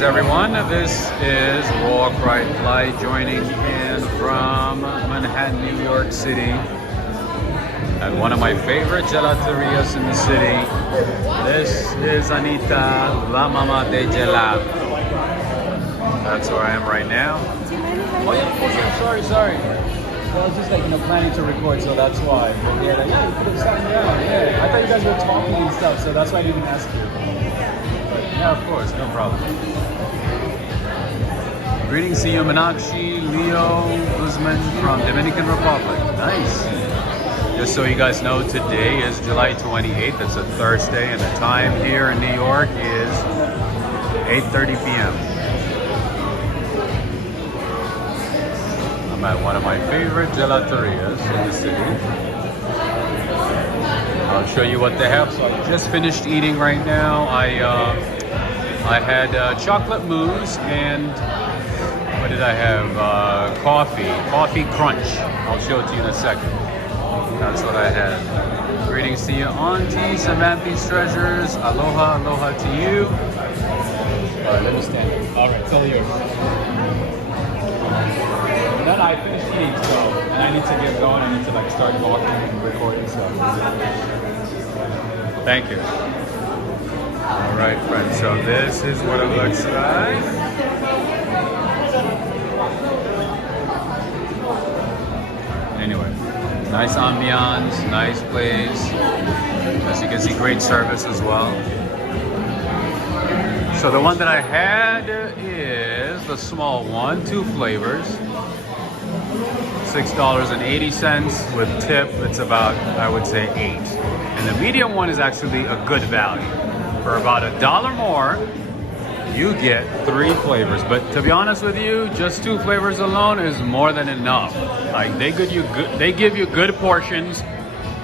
Greetings everyone, this is Walk Right Fly joining in from Manhattan, New York City at one of my favorite gelaterias in the city. This is Anita, La Mama de Gelato. That's where I am right now. Oh yeah, of course, sorry. Well, I was just like, planning to record, so that's why. But yeah, you could have sat down. Yeah, I thought you guys were talking and stuff, so that's why I didn't ask you. Yeah, of course, no problem. Greetings to you, Meenakshi, Leo, Guzman from Dominican Republic. Nice. Just so you guys know, today is July 28th. It's a Thursday, and the time here in New York is 8:30 p.m. I'm at one of my favorite gelaterias in the city. I'll show you what they have. So I just finished eating right now. I had chocolate mousse and what did I have? Coffee crunch. I'll show it to you in a second. That's what I had. Greetings to you, Auntie, Samantha's treasures. Aloha, aloha to you. All right, let me stand. All right, it's all yours. And then I finished eating, and I need to get going. I need to start walking and recording stuff. Thank you. All right, friends, so this is what it looks like. Anyway, nice ambiance, nice place. As you can see, great service as well. So the one that I had is the small one, 2 flavors. $6.80 with tip. It's about, I would say, 8. And the medium one is actually a good value. For about $1 more, you get 3 flavors. But to be honest with you, just 2 flavors alone is more than enough. Like they give you good portions,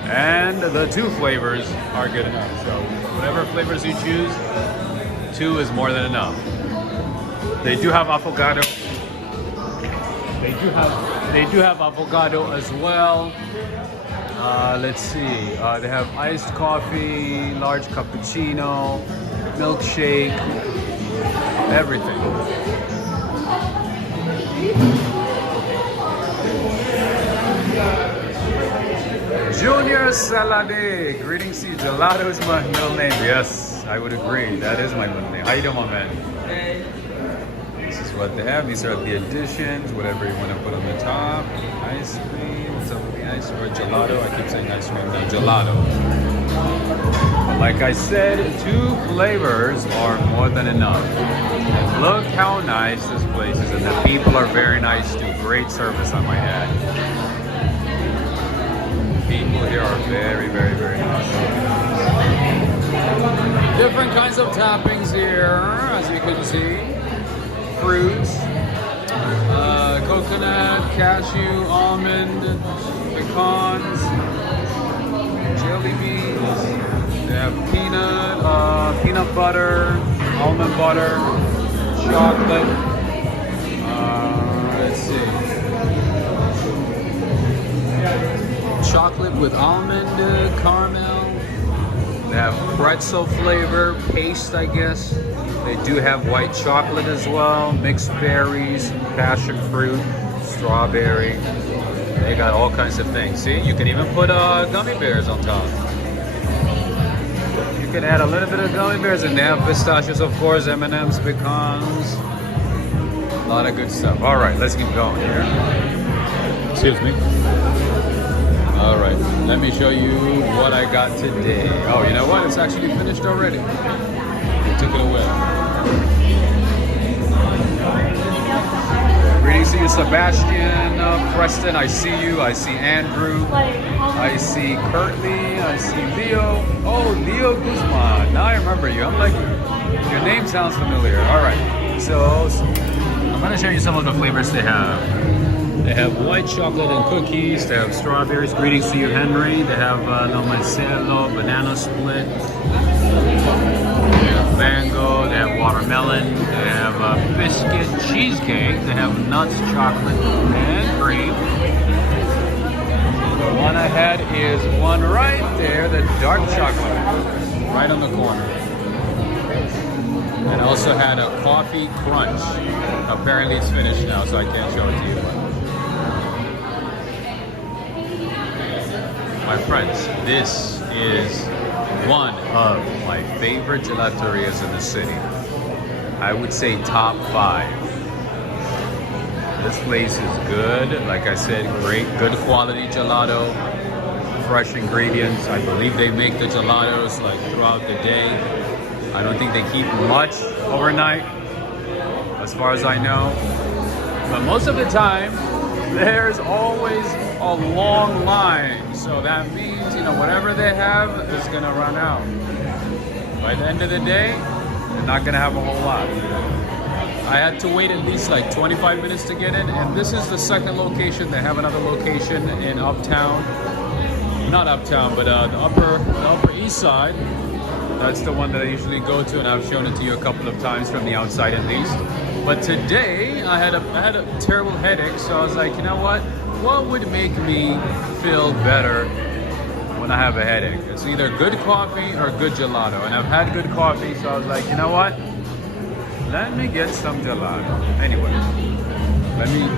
and the 2 flavors are good enough. So whatever flavors you choose, 2 is more than enough. They do have avocado. They do have avocado as well. Let's see. They have iced coffee, large cappuccino, milkshake, everything. Junior Salade. Greetings to you. Gelato is my middle name. Yes, I would agree. That is my middle name. How you doing, my man? This is what they have. These are the additions, whatever you want to put on the top. Ice cream, some of the ice or gelato. I keep saying ice cream, no, gelato. But like I said, 2 flavors are more than enough. And look how nice this place is, and the people are very nice too. Great service, I might add. People here are very, very, very nice. Different kinds of toppings here, as you can see. Fruits, coconut, cashew, almond, pecans, jelly beans. They have peanut butter, almond butter, chocolate. Let's see. Chocolate with almond, caramel. They have pretzel flavor, paste, I guess. They do have white chocolate as well, mixed berries, passion fruit, strawberry. They got all kinds of things. See, you can even put gummy bears on top. You can add a little bit of gummy bears, and they have pistachios, of course, M&Ms, pecans. A lot of good stuff. All right, let's keep going here. Excuse me. All right, let me show you what I got today. Oh, you know what? It's actually finished already. Took it away. Greetings to you, Sebastian, Preston. I see you. I see Andrew. I see Curtly. I see Leo. Oh, Leo Guzman. Now I remember you. I'm like, your name sounds familiar. All right. So I'm going to show you some of the flavors they have. They have white chocolate and cookies. They have strawberries. Greetings to you, Henry. They have no Marcelo, banana split. They have mango. They have watermelon. They have biscuit cheesecake. They have nuts, chocolate, and cream. The one I had is one right there, the dark chocolate, right on the corner. And I also had a coffee crunch. Apparently it's finished now, so I can't show it to you. My friends, this is one of my favorite gelaterias in the city. I would say top 5. This place is good. Like I said, great, good quality gelato, fresh ingredients. I believe they make the gelatos like throughout the day. I don't think they keep much overnight, as far as I know. But most of the time, there's always a long line. So that means, you know, whatever they have is gonna run out. By the end of the day, they're not gonna have a whole lot. I had to wait at least like 25 minutes to get in, and this is the second location. They have another location in Uptown. Not Uptown, but the upper East Side. That's the one that I usually go to, and I've shown it to you a couple of times from the outside at least. But today I had a terrible headache, so I was like, you know what? What would make me feel better when I have a headache? It's either good coffee or good gelato, and I've had good coffee, so I was like, you know what? Let me get some gelato. Anyway,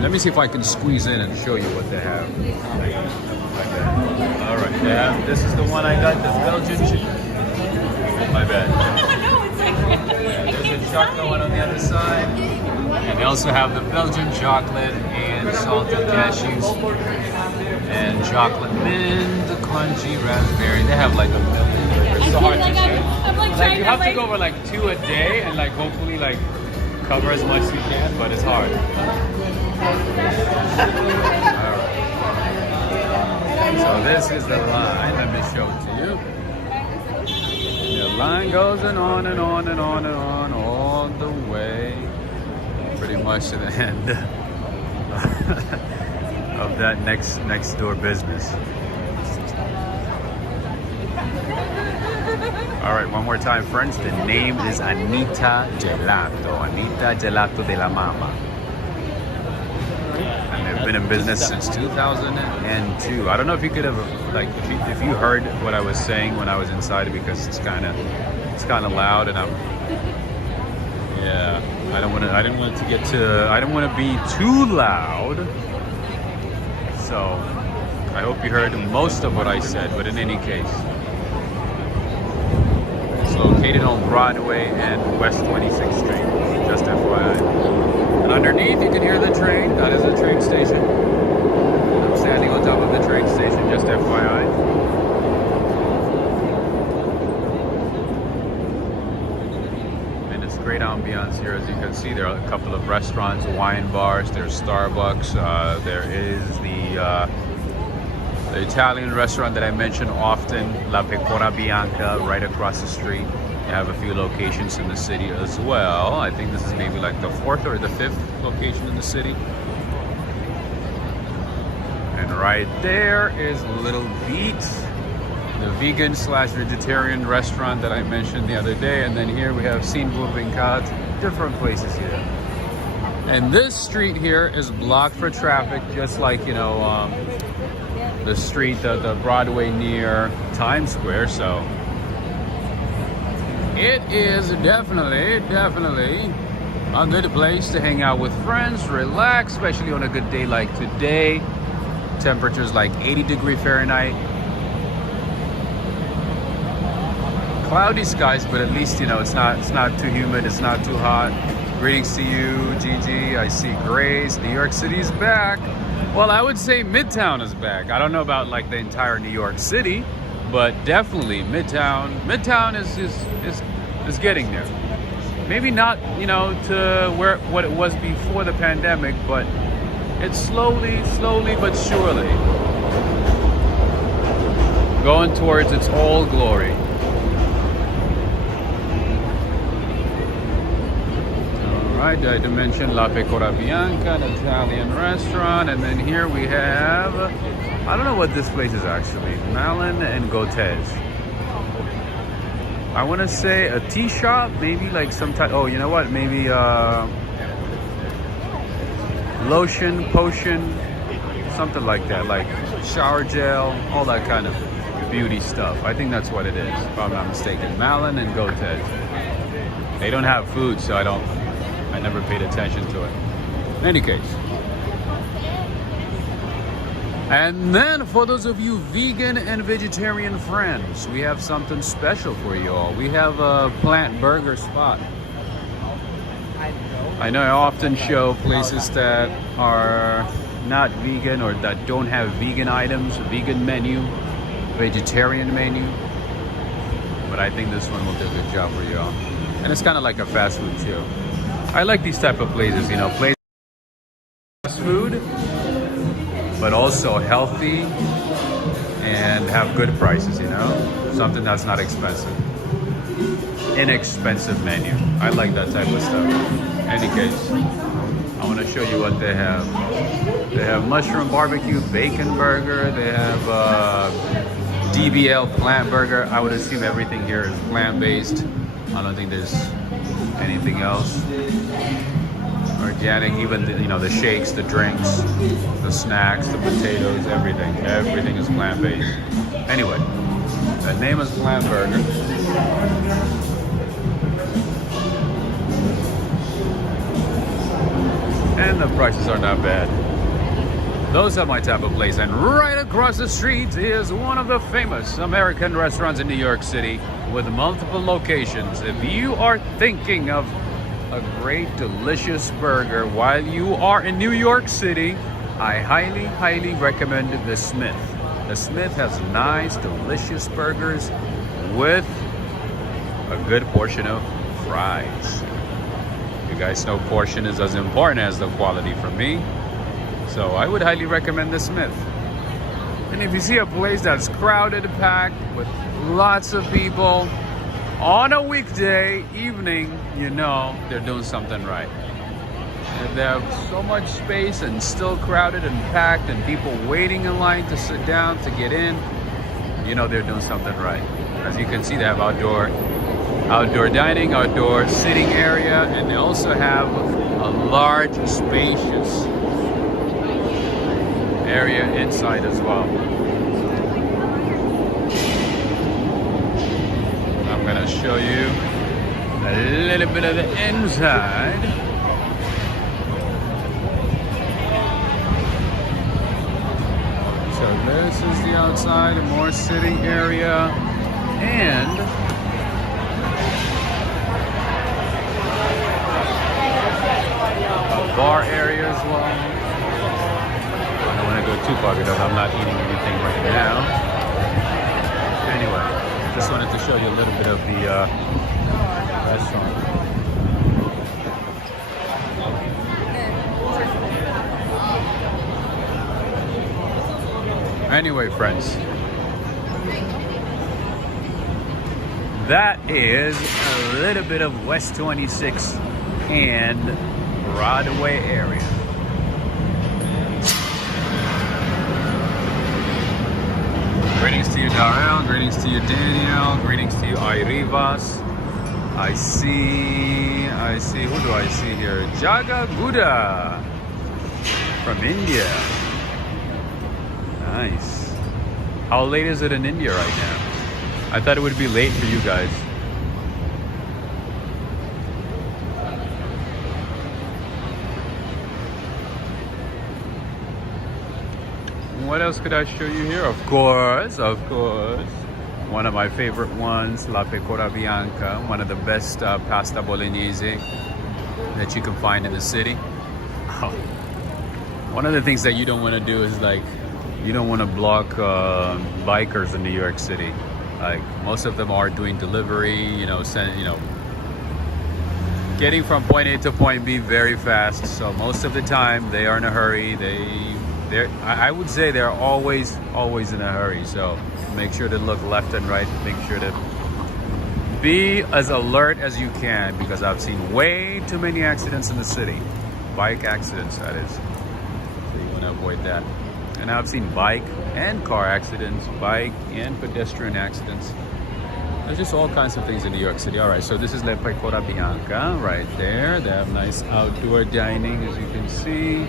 let me see if I can squeeze in and show you what they have. Like that. All right, they have, this is the one I got, the Belgian. My bad. No, it's like There's the chocolate one on the other side, and they also have the Belgian chocolate and salted cashews and chocolate mint, crunchy raspberry. They have like a million flavors. It's so hard to choose. Like you have to go over like 2 a day and like hopefully like cover as much as you can, but it's hard. Alright. So this is the line. Let me show it to you. The line goes on and on and on and on all the way pretty much to the end of that next door business. All right, one more time, friends. The name is Anita Gelato. Anita Gelato de la Mama. And they've been in business since 2002. I don't know if you could have, like, if you heard what I was saying when I was inside, because it's kind of loud, and I don't want to be too loud. So I hope you heard most of what I said, but in any case. Located on Broadway and West 26th Street, just FYI. And underneath you can hear the train. That is a train station. I'm standing on top of the train station, just FYI. And it's great ambiance here. As you can see, there are a couple of restaurants, wine bars, there's Starbucks, there is the Italian restaurant that I mention often, La Pecora Bianca, right across the street. You have a few locations in the city as well. I think this is maybe like the 4th or the 5th location in the city. And right there is Little Beat, the vegan/vegetarian restaurant that I mentioned the other day. And then here we have Sin Cat, different places here. And this street here is blocked for traffic, just like, you know, the street, the Broadway near Times Square. So it is definitely a good place to hang out with friends, relax, especially on a good day like today. Temperatures like 80° Fahrenheit. Cloudy skies, but at least, you know, it's not too humid, it's not too hot. Greetings to you, Gigi. I see Grace. New York City's back. Well, I would say Midtown is back. I don't know about like the entire New York City, but definitely Midtown. Midtown is getting there. Maybe not, you know, to what it was before the pandemic, but it's slowly but surely going towards its old glory. Alright, I did mention La Pecora Bianca, an Italian restaurant, and then here we have, I don't know what this place is actually, Malin and Gotez. I want to say a tea shop, maybe like some type, oh, you know what, maybe lotion, potion, something like that, like shower gel, all that kind of beauty stuff. I think that's what it is, if I'm not mistaken. Malin and Gotez. They don't have food, so I never paid attention to it. In any case. And then for those of you vegan and vegetarian friends, we have something special for you all. We have a plant burger spot. I know I often show places that are not vegan or that don't have vegan items, vegan menu, vegetarian menu. But I think this one will do a good job for you all. And it's kind of like a fast food too. I like these type of places, you know, places fast food, but also healthy and have good prices, you know? Something that's not expensive. Inexpensive menu. I like that type of stuff. Any case, I want to show you what they have. They have mushroom barbecue bacon burger. They have DBL plant burger. I would assume everything here is plant-based. I don't think there's anything else. Organic, even the, you know, the shakes, the drinks, the snacks, the potatoes, everything. Everything is plant-based. Anyway, the name is Plant Burger. And the prices are not bad. Those are my type of place. And right across the street is one of the famous American restaurants in New York City with multiple locations. If you are thinking of a great, delicious burger while you are in New York City, I highly, highly recommend the Smith. The Smith has nice, delicious burgers with a good portion of fries. You guys know portion is as important as the quality for me. So I would highly recommend the Smith. And if you see a place that's crowded, packed, with lots of people, on a weekday evening, you know they're doing something right. If they have so much space and still crowded and packed and people waiting in line to sit down to get in, you know they're doing something right. As you can see, they have outdoor dining, outdoor sitting area, and they also have a large, spacious area inside as well. I'm gonna show you a little bit of the inside. So this is the outside, a more sitting area, and a bar area as well. I don't want to go too far because I'm not eating anything right now. Anyway, just wanted to show you a little bit of the restaurant. Anyway, friends, that is a little bit of West 26 and Broadway area. Greetings to you, Darrell. Greetings to you, Daniel. Greetings to you, Irivas. I see, who do I see here? Jaga Guda from India. Nice. How late is it in India right now? I thought it would be late for you guys. What else could I show you here? Of course. One of my favorite ones, La Pecora Bianca, one of the best pasta bolognese that you can find in the city. One of the things that you don't want to do is you don't want to block bikers in New York City. Like most of them are doing delivery, getting from point A to point B very fast. So most of the time they are in a hurry. I would say they're always in a hurry. So make sure to look left and right. Make sure to be as alert as you can, because I've seen way too many accidents in the city. Bike accidents, that is. So you want to avoid that. And I've seen bike and car accidents, bike and pedestrian accidents. There's just all kinds of things in New York City. All right, so this is La Pecora Bianca right there. They have nice outdoor dining, as you can see.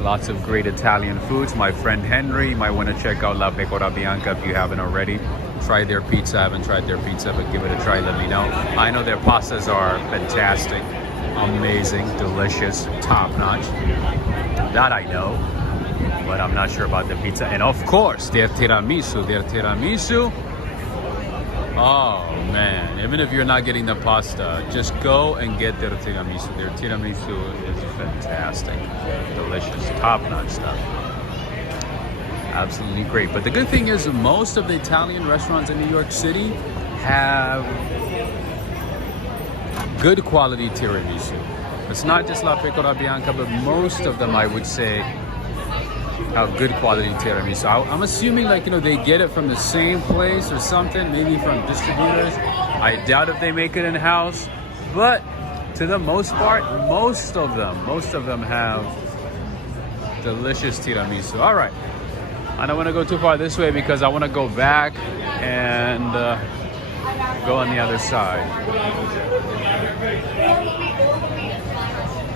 Lots of great Italian foods. My friend Henry, you might want to check out La Pecora Bianca if you haven't already. try their pizza. I haven't tried their pizza, but give it a try. Let me know. I know their pastas are fantastic, amazing, delicious, top-notch. That I know, but I'm not sure about the pizza. And of course, their tiramisu. Oh man, even if you're not getting the pasta, just go and get their tiramisu. Their tiramisu is fantastic, delicious, top-notch stuff. Absolutely great. But the good thing is most of the Italian restaurants in New York City have good quality tiramisu. It's not just La Pecora Bianca, but most of them, I would say, have good quality tiramisu. I'm assuming, like, you know, they get it from the same place or something, maybe from distributors. I doubt if they make it in-house, but to the most part, most of them have delicious tiramisu. All right. I don't want to go too far this way because I want to go back and go on the other side.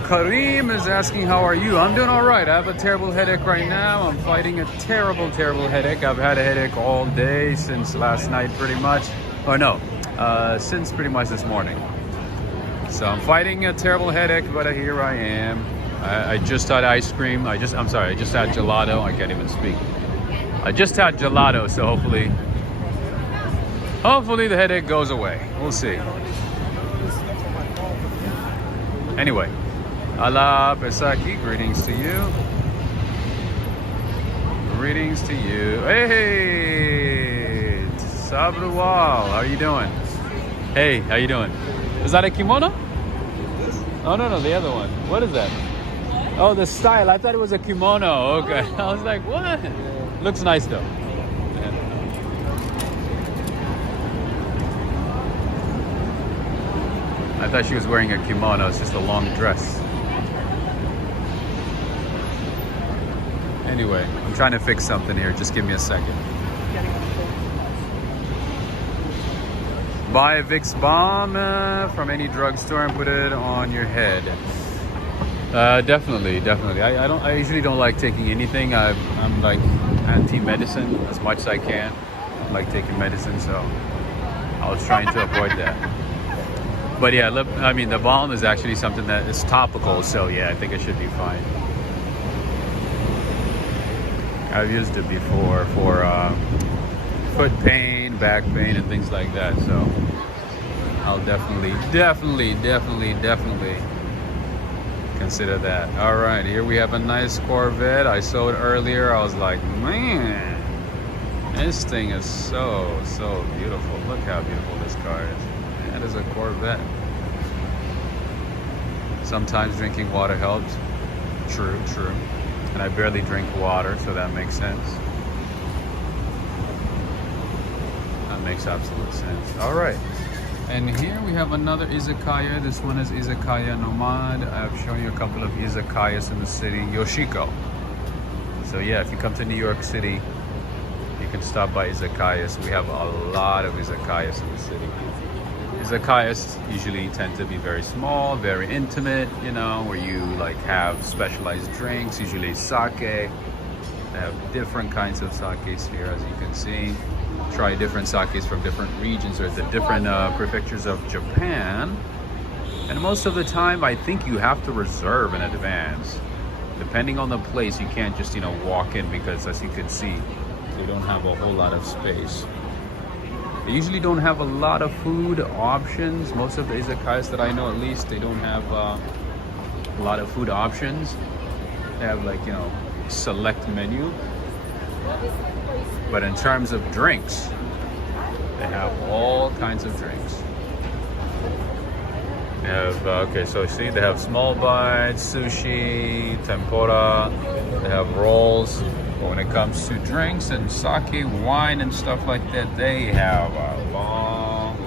Kareem is asking, how are you? I'm doing all right. I have a terrible headache right now. I'm fighting a terrible headache. I've had a headache all day since last night pretty much. Or no, since pretty much this morning. So I'm fighting a terrible headache, but here I am. I just had ice cream. I just had gelato. I can't even speak. I just had gelato, so hopefully the headache goes away. We'll see. Anyway, Ala Pesaki, greetings to you. Greetings to you. Hey, Sabruwal, how you doing? Hey, how you doing? Is that a kimono? Oh, no, the other one. What is that? Oh, the style. I thought it was a kimono. Okay. I was like, what? Looks nice though. I thought she was wearing a kimono. It's just a long dress. Anyway, I'm trying to fix something here. Just give me a second. Buy a Vicks bomb from any drugstore and put it on your head. Definitely. I usually don't like taking anything. I'm like anti-medicine as much as I can. I like taking medicine, so I was trying to avoid that. But yeah, I mean, the balm is actually something that is topical, so yeah, I think it should be fine. I've used it before for foot pain, back pain, and things like that, so I'll definitely consider that. All right, here we have a nice Corvette. I saw it earlier. I was like, man, this thing is so beautiful. Look how beautiful this car is. That is a Corvette. Sometimes drinking water helps. True. And I barely drink water, so that makes sense. That makes absolute sense. All right. And here we have another izakaya. This one is Izakaya Nomad. I've shown you a couple of izakayas in the city. Yoshiko. So yeah, if you come to New York City, you can stop by izakayas. We have a lot of izakayas in the city. Izakayas usually tend to be very small, very intimate, you know, where you like have specialized drinks, usually sake. They have different kinds of sakes here, as you can see. Try different sakes from different regions or the different prefectures of Japan. And most of the time, I think you have to reserve in advance. Depending on the place, you can't just, you know, walk in because, as you can see, they don't have a whole lot of space. They usually don't have a lot of food options. Most of the izakayas that I know, at least, they don't have a lot of food options. They have, like, you know, select menu. But in terms of drinks, they have all kinds of drinks. They have, okay, so see, they have small bites, sushi, tempura, they have rolls. But when it comes to drinks and sake, wine and stuff like that, they have a long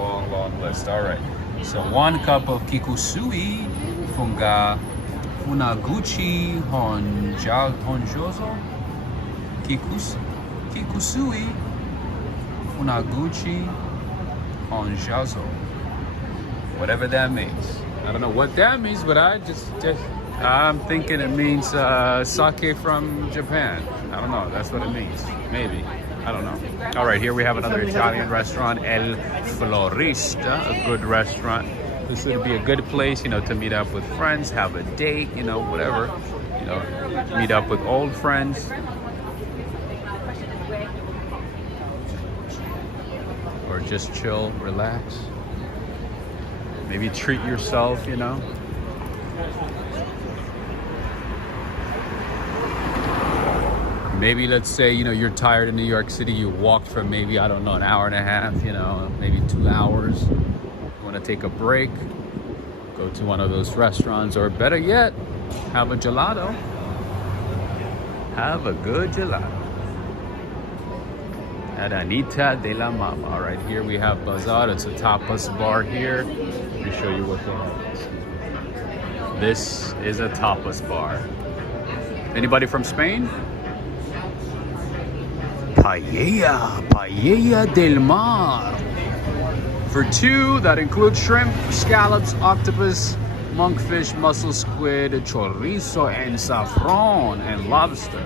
list. All right, so 1 cup of kikusui, funaguchi honjozo, kikusui, funaguchi honjozo. Whatever that means. I don't know what that means, but I I'm thinking it means sake from Japan. I don't know. That's what it means. Maybe. I don't know. All right, here we have another Italian restaurant, El Floresta, a good restaurant. This would be a good place, you know, to meet up with friends, have a date, you know, whatever. You know, meet up with old friends. Or just chill, relax. Maybe treat yourself, you know. Maybe let's say, you know, you're tired in New York City, you walked for maybe, I don't know, an hour and a half, you know, maybe 2 hours. You want to take a break, go to one of those restaurants, or better yet, have a gelato. Have a good gelato. At Anita de la Mama. All right, here we have Bazaar. It's a tapas bar here. Let me show you what they have. This is a tapas bar. Anybody from Spain? Paella del Mar. For 2, that includes shrimp, scallops, octopus, monkfish, mussel, squid, chorizo, and saffron, and lobster.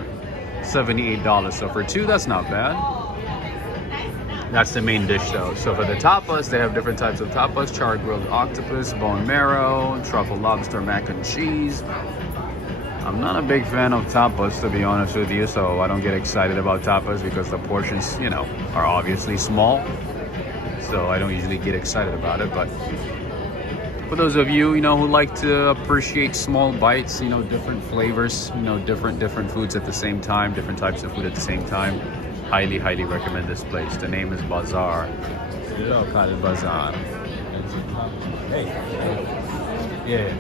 $78. So for 2, that's not bad. That's the main dish though. So for the tapas, they have different types of tapas: char grilled octopus, bone marrow, truffle lobster, mac and cheese. I'm not a big fan of tapas, to be honest with you, so I don't get excited about tapas because the portions, you know, are obviously small. So I don't usually get excited about it. But for those of you, you know, who like to appreciate small bites, you know, different flavors, you know, different foods at the same time, different types of food at the same time, highly recommend this place. The name is Bazaar. Bazaar. Hey. Yeah.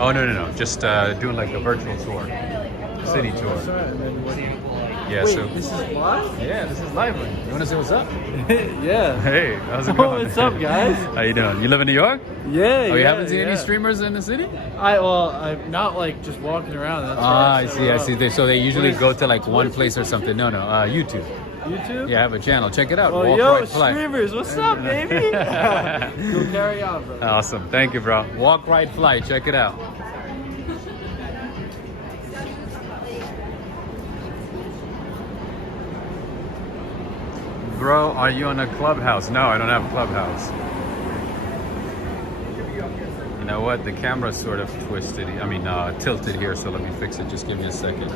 Oh no! Just doing like a virtual tour, city tour. Yeah. Wait, so this is live? yeah, this is live. You want to say what's up? Yeah. Hey, how's it going? What's up, guys? How you doing? You live in New York? Yeah. Oh, you haven't seen any streamers in the city? I'm not like just walking around. That's I see. So they usually go to like one place or something. No, YouTube. YouTube? Yeah, I have a channel. Check it out. Well, Walk yo, Right Fly. streamers, what's up, baby? Go carry on, bro. Awesome. Thank you, bro. Walk Right Fly. Check it out. Bro, are you on a Clubhouse? No, I don't have a Clubhouse. You know what? The camera's sort of twisted. Tilted here, so let me fix it. Just give me a second.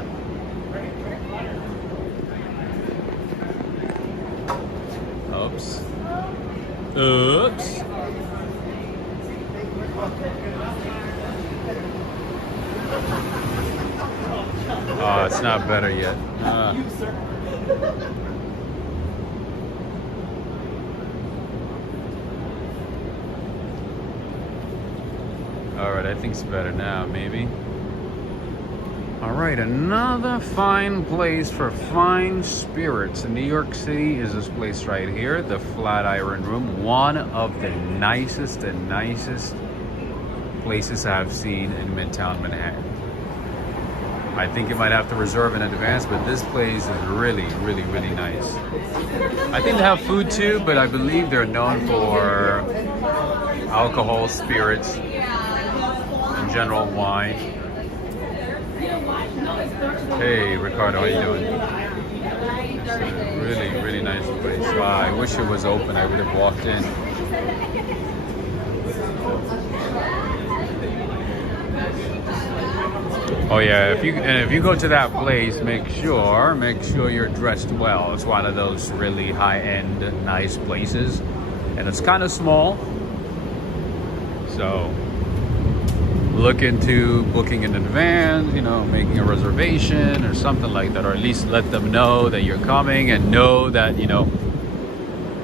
Oops. Oh, it's not better yet. Alright, I think it's better now, maybe. Alright, another fine place for fine spirits in New York City is this place right here, the Flatiron Room. One of the nicest places I've seen in Midtown Manhattan. I think you might have to reserve in advance, but this place is really nice. I think they have food too, but I believe they're known for alcohol, spirits, in general wine. Hey Ricardo, how you doing? It's a really nice place. Wow, I wish it was open. I would have walked in. Oh yeah, if you go to that place, make sure you're dressed well. It's one of those really high-end, nice places, and it's kind of small. So look into booking in advance, you know, making a reservation or something like that, or at least let them know that you're coming and know that, you know,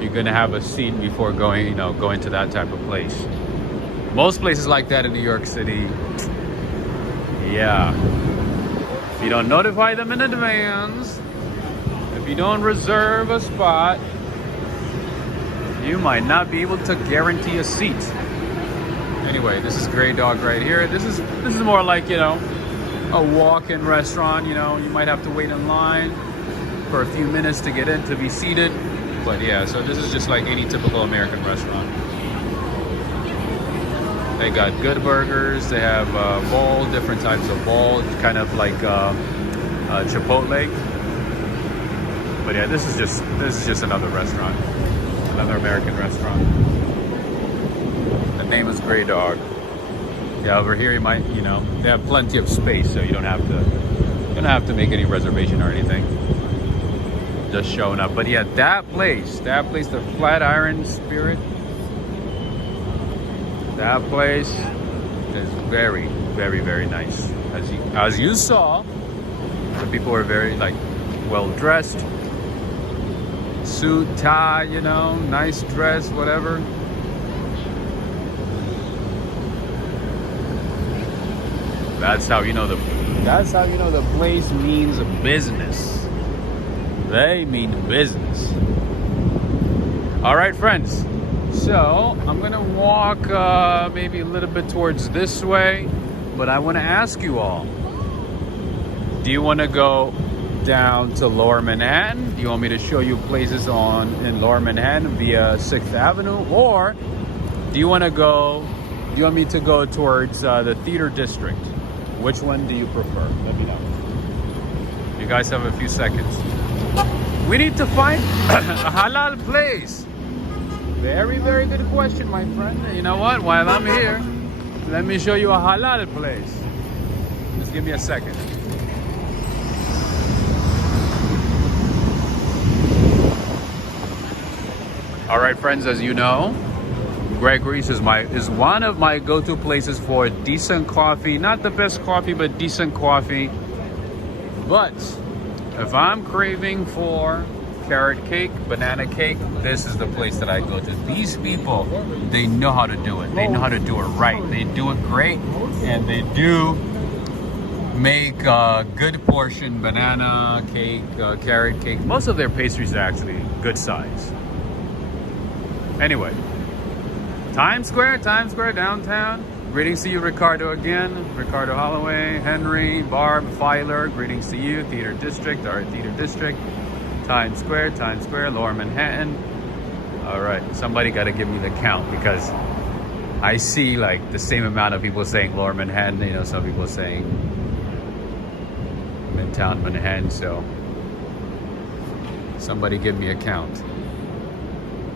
you're gonna have a seat before going to that type of place. Most places like that in New York City, yeah, if you don't notify them in advance, if you don't reserve a spot, you might not be able to guarantee a seat. Anyway, this is Grey Dog right here. This is more like, you know, a walk-in restaurant. You know, you might have to wait in line for a few minutes to get in to be seated. But yeah, so this is just like any typical American restaurant. They got good burgers. They have bowl, different types of bowl, kind of like Chipotle. But yeah, this is just another restaurant, another American restaurant. The name is Grey Dog. Yeah, over here you might, they have plenty of space, so you don't have to make any reservation or anything. Just showing up. But yeah, that place, the Flatiron Spirit. That place is very, very, very nice. As you saw, the people were very well dressed, suit, tie, nice dress, whatever. That's how you know the place means business. They mean business. All right, friends. So I'm gonna walk maybe a little bit towards this way, but I want to ask you all: do you want to go down to Lower Manhattan? Do you want me to show you places in Lower Manhattan via 6th Avenue, or do you want me to go towards the Theater District? Which one do you prefer? Let me know. You guys have a few seconds. We need to find a halal place. Very, very good question, my friend. You know what? While I'm here, let me show you a halal place. Just give me a second. All right, friends, as you know, Gregory's is one of my go-to places for decent coffee. Not the best coffee, but decent coffee. But if I'm craving for carrot cake, banana cake, this is the place that I go to. These people, they know how to do it. They know how to do it right. They do it great, and they do make a good portion banana cake, carrot cake. Most of their pastries are actually good size. Anyway, Times Square, downtown. Greetings to you, Ricardo again. Ricardo Holloway, Henry, Barb, Filer. Greetings to you, Theater District, our Theater District. Times Square, Lower Manhattan. All right, somebody got to give me the count, because I see the same amount of people saying Lower Manhattan. Some people saying Midtown Manhattan. So somebody give me a count.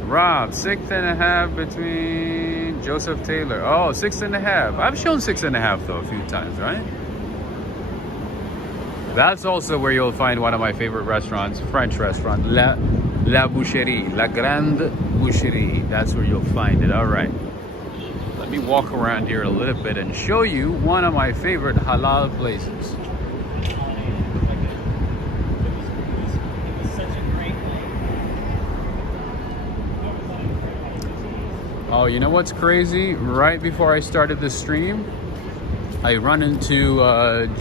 Rob, 6.5 between Joseph Taylor. Oh, 6.5. I've shown 6.5 though a few times, right? That's also where you'll find one of my favorite restaurants, French restaurant, La Boucherie, La Grande Boucherie. That's where you'll find it. All right. Let me walk around here a little bit and show you one of my favorite halal places. Oh, you know what's crazy? Right before I started the stream, I run into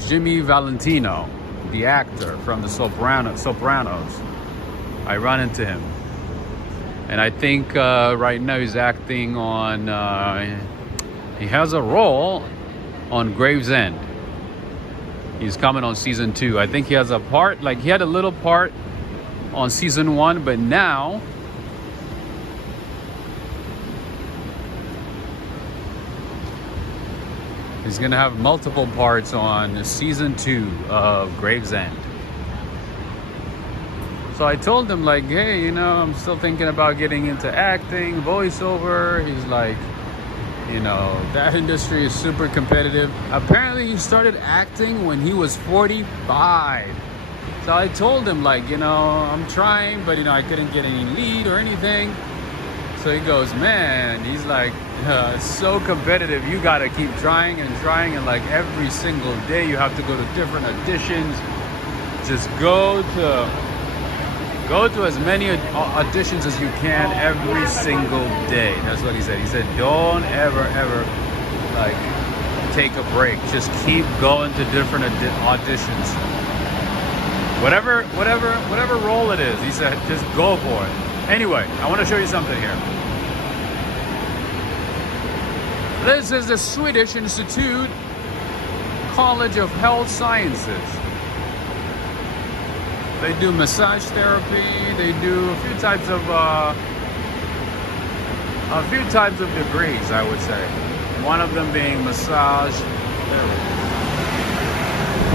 Jimmy Valentino, the actor from the Sopranos. I run into him. And I think right now he's acting on, he has a role on Gravesend. He's coming on season 2. I think he has a part, he had a little part on season 1, but now he's gonna have multiple parts on season 2 of Gravesend. So I told him hey, I'm still thinking about getting into acting, voiceover. He's like, that industry is super competitive. Apparently he started acting when he was 45. So I told him I'm trying, but I couldn't get any lead or anything. So he goes, man, he's it's so competitive. You gotta keep trying, and every single day you have to go to different auditions. Just go to as many auditions as you can every single day. That's what he said. He said, don't ever take a break. Just keep going to different auditions. Whatever role it is, he said, just go for it. Anyway, I want to show you something here. This is the Swedish Institute College of Health Sciences. They do massage therapy. They do a few types of degrees, I would say. One of them being massage.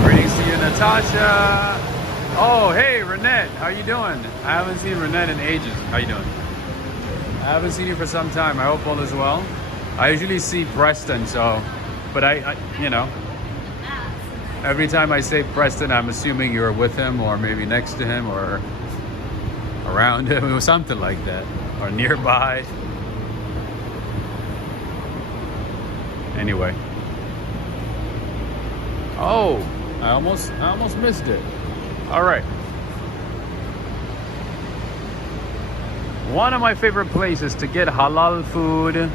Greetings to you, Natasha. Oh, hey, Renette. How you doing? I haven't seen Renette in ages. How you doing? I haven't seen you for some time. I hope all is well. I usually see Preston, so, but I you know, every time I say Preston, I'm assuming you're with him or maybe next to him or around him or something like that, or nearby. Anyway. Oh, I almost missed it. All right. One of my favorite places to get halal food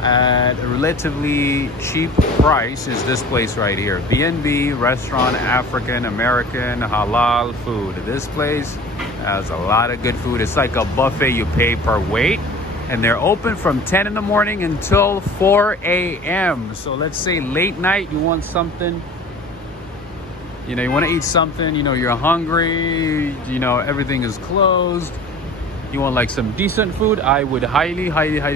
at a relatively cheap price is this place right here. B&B Restaurant, African American Halal Food. This place has a lot of good food. It's like a buffet. You pay per weight. And they're open from 10 in the morning until 4 a.m. So let's say late night, you want something, you know, you want to eat something, you know, you're hungry, you know, everything is closed. You want like some decent food, I would highly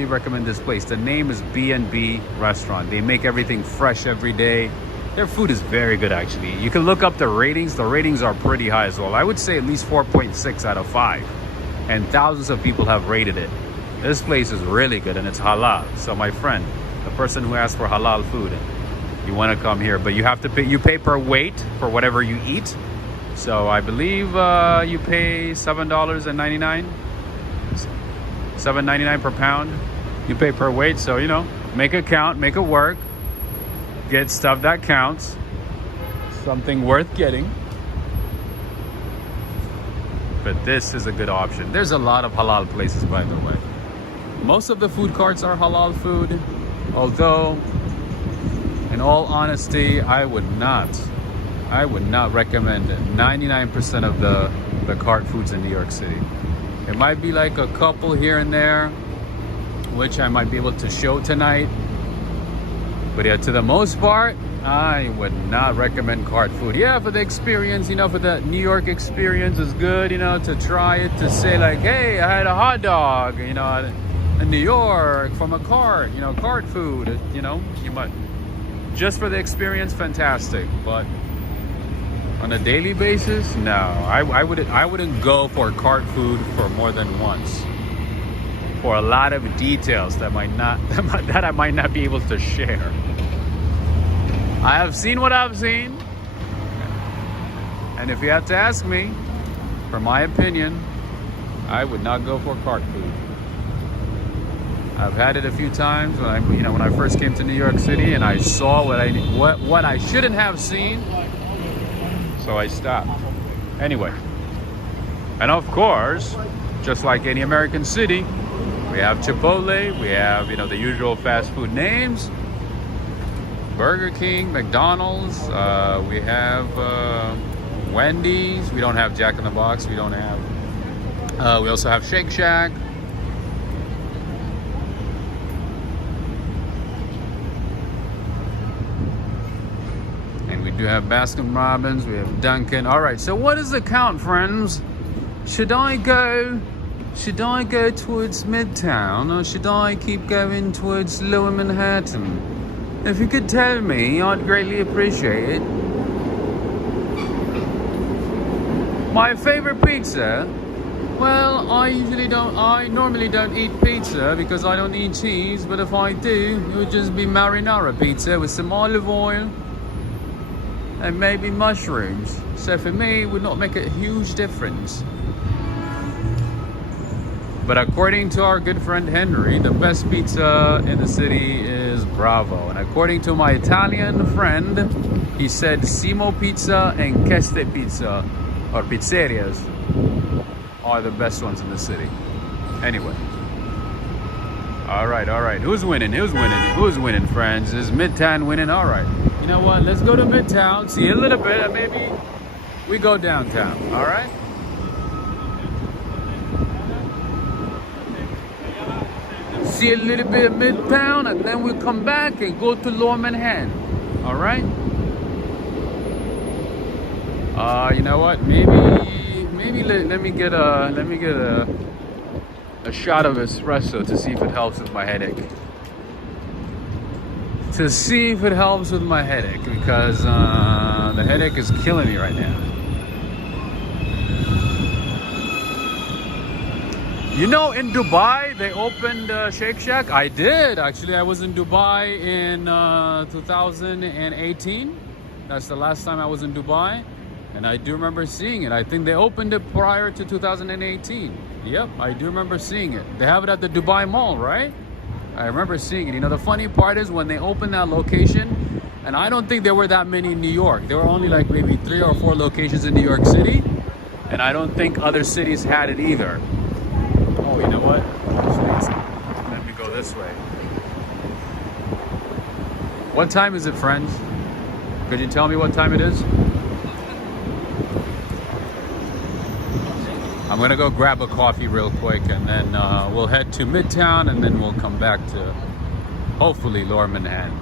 recommend this place. The name is B&B Restaurant. They make everything fresh every day. Their food is very good, actually. You can look up the ratings. The ratings are pretty high as well. I would say at least 4.6 out of 5. And thousands of people have rated it. This place is really good and it's halal. So my friend, the person who asked for halal food, you want to come here, but you have to pay, you pay per weight for whatever you eat. So I believe you pay $7.99. $7.99 per pound. You pay per weight, so you know, make it count, make it work. Get stuff that counts. Something worth getting. But this is a good option. There's a lot of halal places, by the way. Most of the food carts are halal food, although in all honesty, I would not recommend 99% of the cart foods in New York City. It might be like a couple here and there, which I might be able to show tonight. But yeah, to the most part, I would not recommend cart food. Yeah, for the experience, you know, for the New York experience is good, you know, to try it, to say like, hey, I had a hot dog, you know, in New York from a cart, you know, cart food, you know, you might, just for the experience, fantastic. But on a daily basis, no, I wouldn't go for cart food for more than once. For a lot of details that I might not be able to share. I have seen what I've seen, and if you have to ask me, for my opinion, I would not go for cart food. I've had it a few times when I first came to New York City, and I saw what I shouldn't have seen. So I stopped. Anyway, and of course, just like any American city, we have Chipotle, we have, you know, the usual fast food names, Burger King, McDonald's, we have Wendy's. We don't have Jack in the Box. We don't have. We also have Shake Shack. We have Baskin Robbins, we have Dunkin'. All right, so what is the count, friends? Should I go towards Midtown, or should I keep going towards Lower Manhattan? If you could tell me, I'd greatly appreciate it. My favorite pizza? Well, I normally don't eat pizza because I don't eat cheese, but if I do, it would just be marinara pizza with some olive oil and maybe mushrooms. So for me, it would not make a huge difference. But according to our good friend Henry, the best pizza in the city is Bravo. And according to my Italian friend, he said Simo Pizza and Keste Pizza, or pizzerias, are the best ones in the city. Anyway. All right. Who's winning, friends? Is Midtown winning? All right. You know what? Let's go to Midtown, see a little bit, and maybe we go downtown. All right? See a little bit of Midtown, and then we'll come back and go to Lower Manhattan. All right? You know what? Maybe let me get a shot of espresso to see if it helps with my headache. to see if it helps with my headache, because the headache is killing me right now. You know, in Dubai, they opened Shake Shack. I did, actually. I was in Dubai in 2018. That's the last time I was in Dubai. And I do remember seeing it. I think they opened it prior to 2018. Yep, I do remember seeing it. They have it at the Dubai Mall, right? I remember seeing it. You know, the funny part is when they opened that location, and I don't think there were that many in New York. There were only like maybe 3 or 4 locations in New York City. And I don't think other cities had it either. Oh, you know what? Let me go this way. What time is it, friends? Could you tell me what time it is? I'm gonna go grab a coffee real quick, and then we'll head to Midtown, and then we'll come back to hopefully Lower Manhattan.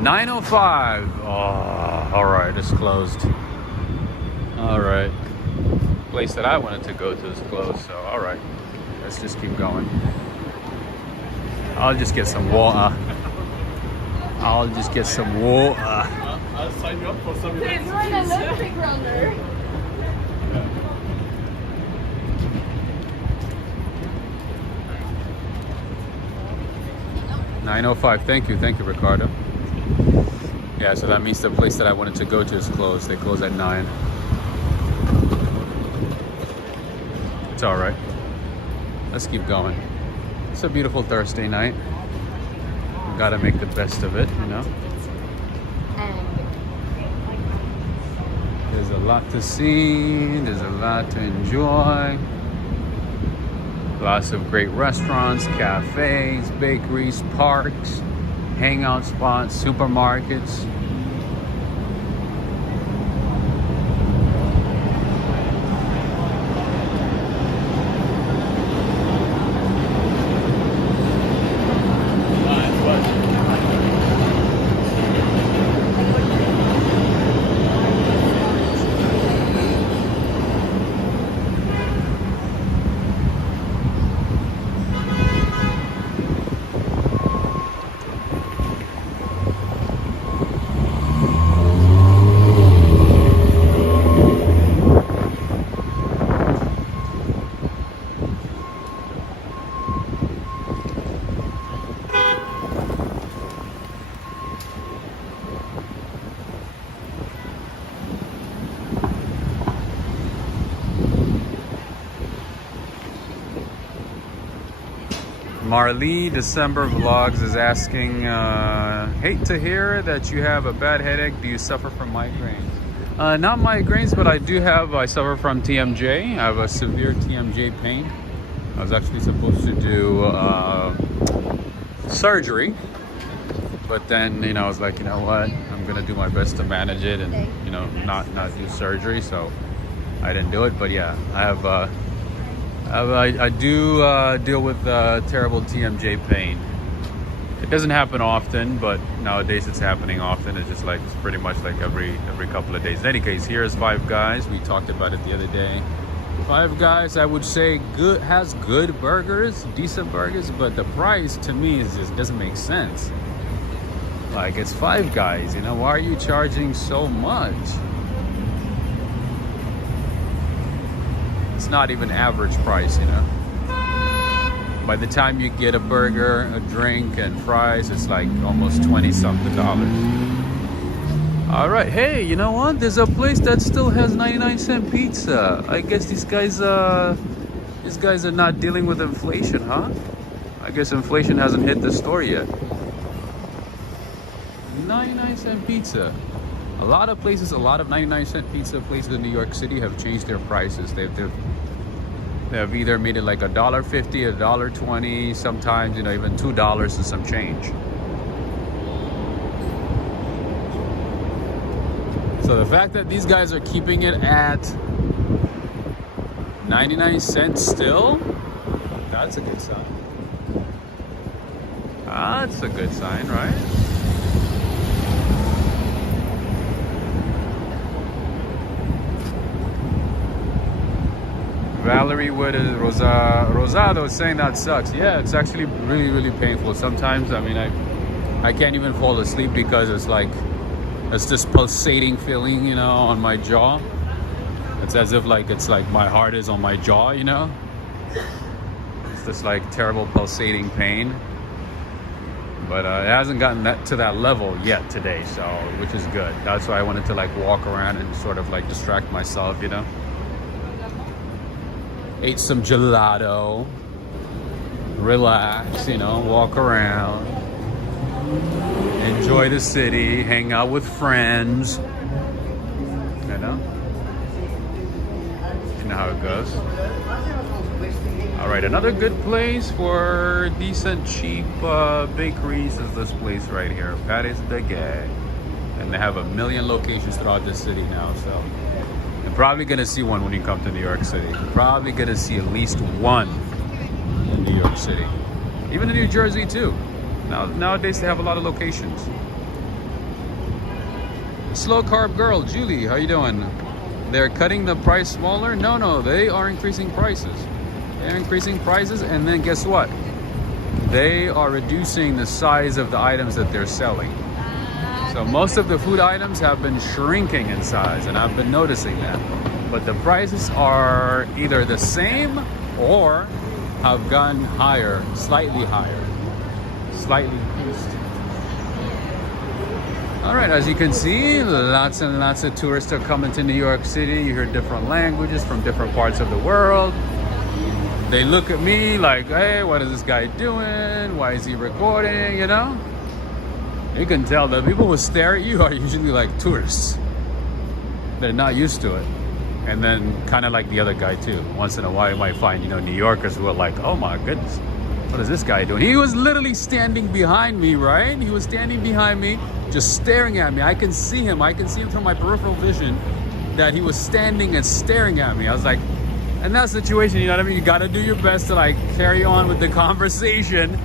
9:05. Oh, all right, it's closed. All right. Place that I wanted to go to is closed, so all right, let's just keep going. I'll just get some water. I'll sign you up for some. There's one electric runner. 9:05. Thank you, Ricardo. Yeah, so that means the place that I wanted to go to is closed. They close at 9. It's all right. Let's keep going. It's a beautiful Thursday night. We gotta make the best of it, you know. There's a lot to see. There's a lot to enjoy. Lots of great restaurants, cafes, bakeries, parks, hangout spots, supermarkets. Marlee December Vlogs is asking, hate to hear that you have a bad headache. Do you suffer from migraines? Not migraines, but I suffer from TMJ. I have a severe TMJ pain. I was actually supposed to do surgery, but then, you know, I was like, you know what? I'm gonna do my best to manage it and, you know, not do surgery. So I didn't do it, but yeah, I do deal with terrible TMJ pain. It doesn't happen often, but nowadays it's happening often. It's just like, it's pretty much like every couple of days. In any case, here's Five Guys. We talked about it the other day. Five Guys, I would say, has good burgers, decent burgers, but the price to me just doesn't make sense. Like, it's Five Guys, you know, why are you charging so much? It's not even average price, you know. By the time you get a burger, a drink, and fries, it's like almost 20-something dollars. All right, hey, you know what? There's a place that still has 99-cent pizza. I guess these guys are not dealing with inflation, huh? I guess inflation hasn't hit the store yet. 99-cent pizza. A lot of 99-cent pizza places in New York City have changed their prices. They've either made it like $1.50, $1.20, sometimes, you know, even $2 and some change. So the fact that these guys are keeping it at 99 cents still, that's a good sign. That's a good sign, right? Mary with it, Rosado is saying that sucks. Yeah, it's actually really, really painful. Sometimes, I mean, I can't even fall asleep because it's like, it's this pulsating feeling, you know, on my jaw. It's as if like, it's like my heart is on my jaw, you know? It's this like terrible pulsating pain. But it hasn't gotten to that level yet today, so, which is good. That's why I wanted to like walk around and sort of like distract myself, you know? Ate some gelato, relax, you know, walk around, enjoy the city, hang out with friends, you know? You know how it goes. All right, another good place for decent, cheap bakeries is this place right here, Paris Baguette. And they have a million locations throughout the city now, so you're probably gonna see one when you come to New York City. You're probably gonna see at least one in New York City. Even in New Jersey too. Nowadays they have a lot of locations. Slow carb girl, Julie, how you doing? They're cutting the price smaller? No, they are increasing prices. They're increasing prices, and then guess what? They are reducing the size of the items that they're selling. So most of the food items have been shrinking in size, and I've been noticing that. But the prices are either the same or have gone higher, slightly increased. All right, as you can see, lots and lots of tourists are coming to New York City. You hear different languages from different parts of the world. They look at me like, hey, what is this guy doing? Why is he recording, you know? You can tell the people who stare at you are usually like tourists. They're not used to it. And then kind of like the other guy too. Once in a while you might find, you know, New Yorkers who are like, oh my goodness, what is this guy doing? He was literally standing behind me, right? He was standing behind me, just staring at me. I can see him through my peripheral vision that he was standing and staring at me. I was like, in that situation, you know what I mean? You gotta do your best to like carry on with the conversation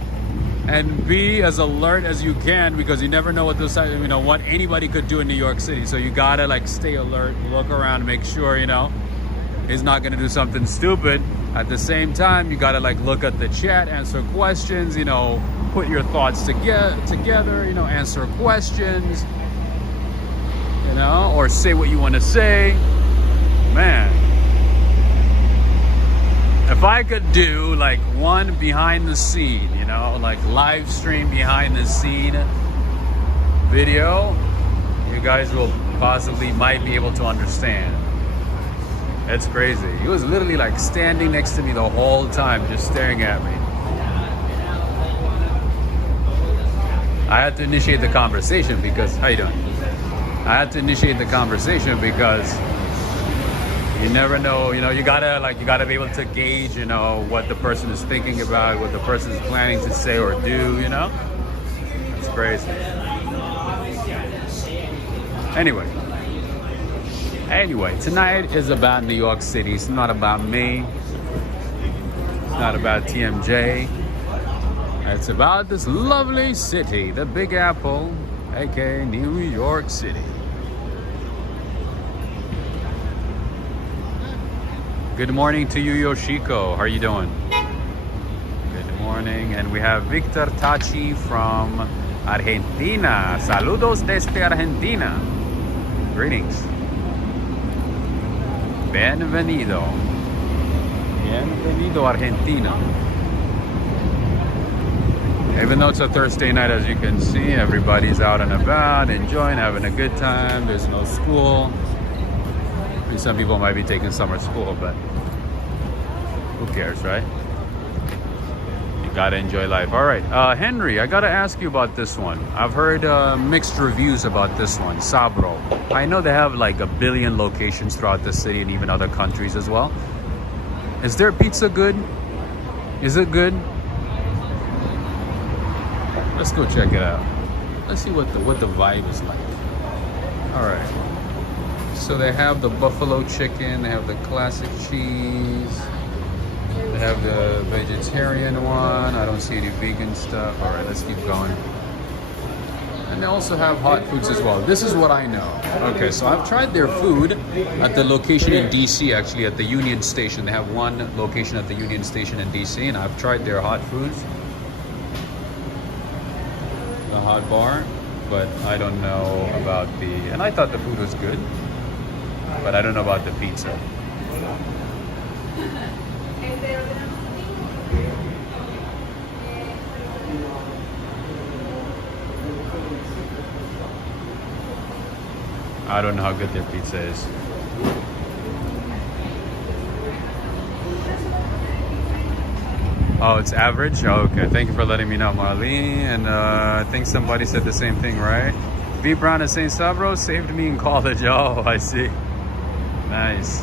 and be as alert as you can, because you never know what those, you know, what anybody could do in New York City. So you gotta like stay alert, look around, make sure, you know, he's not gonna do something stupid. At the same time, you gotta like look at the chat, answer questions, you know, put your thoughts together, you know, answer questions, you know, or say what you want to say. Man, if I could do like one behind the scene, you know, like live stream behind the scene video, you guys will might be able to understand. It's crazy. He was literally like standing next to me the whole time, just staring at me. I had to initiate the conversation because, how you doing? I had to initiate the conversation because you never know, you know, you gotta be able to gauge, you know, what the person is thinking about, what the person is planning to say or do, you know? It's crazy. Anyway, tonight is about New York City. It's not about me. It's not about TMJ. It's about this lovely city, the Big Apple, aka New York City. Good morning to you, Yoshiko. How are you doing? Good morning. And we have Victor Tachi from Argentina. Saludos desde Argentina. Greetings. Bienvenido. Bienvenido, Argentina. Even though it's a Thursday night, as you can see, everybody's out and about, enjoying, having a good time. There's no school. Some people might be taking summer school, but who cares, right? You gotta enjoy life. All right, Henry, I gotta ask you about this one. I've heard mixed reviews about this one, Sabro. I know they have like a billion locations throughout the city and even other countries as well. Is their pizza good? Is it good? Let's go check it out. Let's see what the vibe is like. All right. So they have the buffalo chicken, they have the classic cheese, they have the vegetarian one. I don't see any vegan stuff. All right, let's keep going. And they also have hot foods as well. This is what I know. Okay, so I've tried their food at the location in DC, actually, at the Union Station. They have one location at the Union Station in DC, and I've tried their hot foods. The hot bar, but I don't know about the, and I thought the food was good, but I don't know about the pizza. I don't know how good their pizza is. Oh, it's average? Oh, okay. Thank you for letting me know, Marlene. And I think somebody said the same thing, right? V. Brown at St. Stavros saved me in college. Oh, I see. Nice.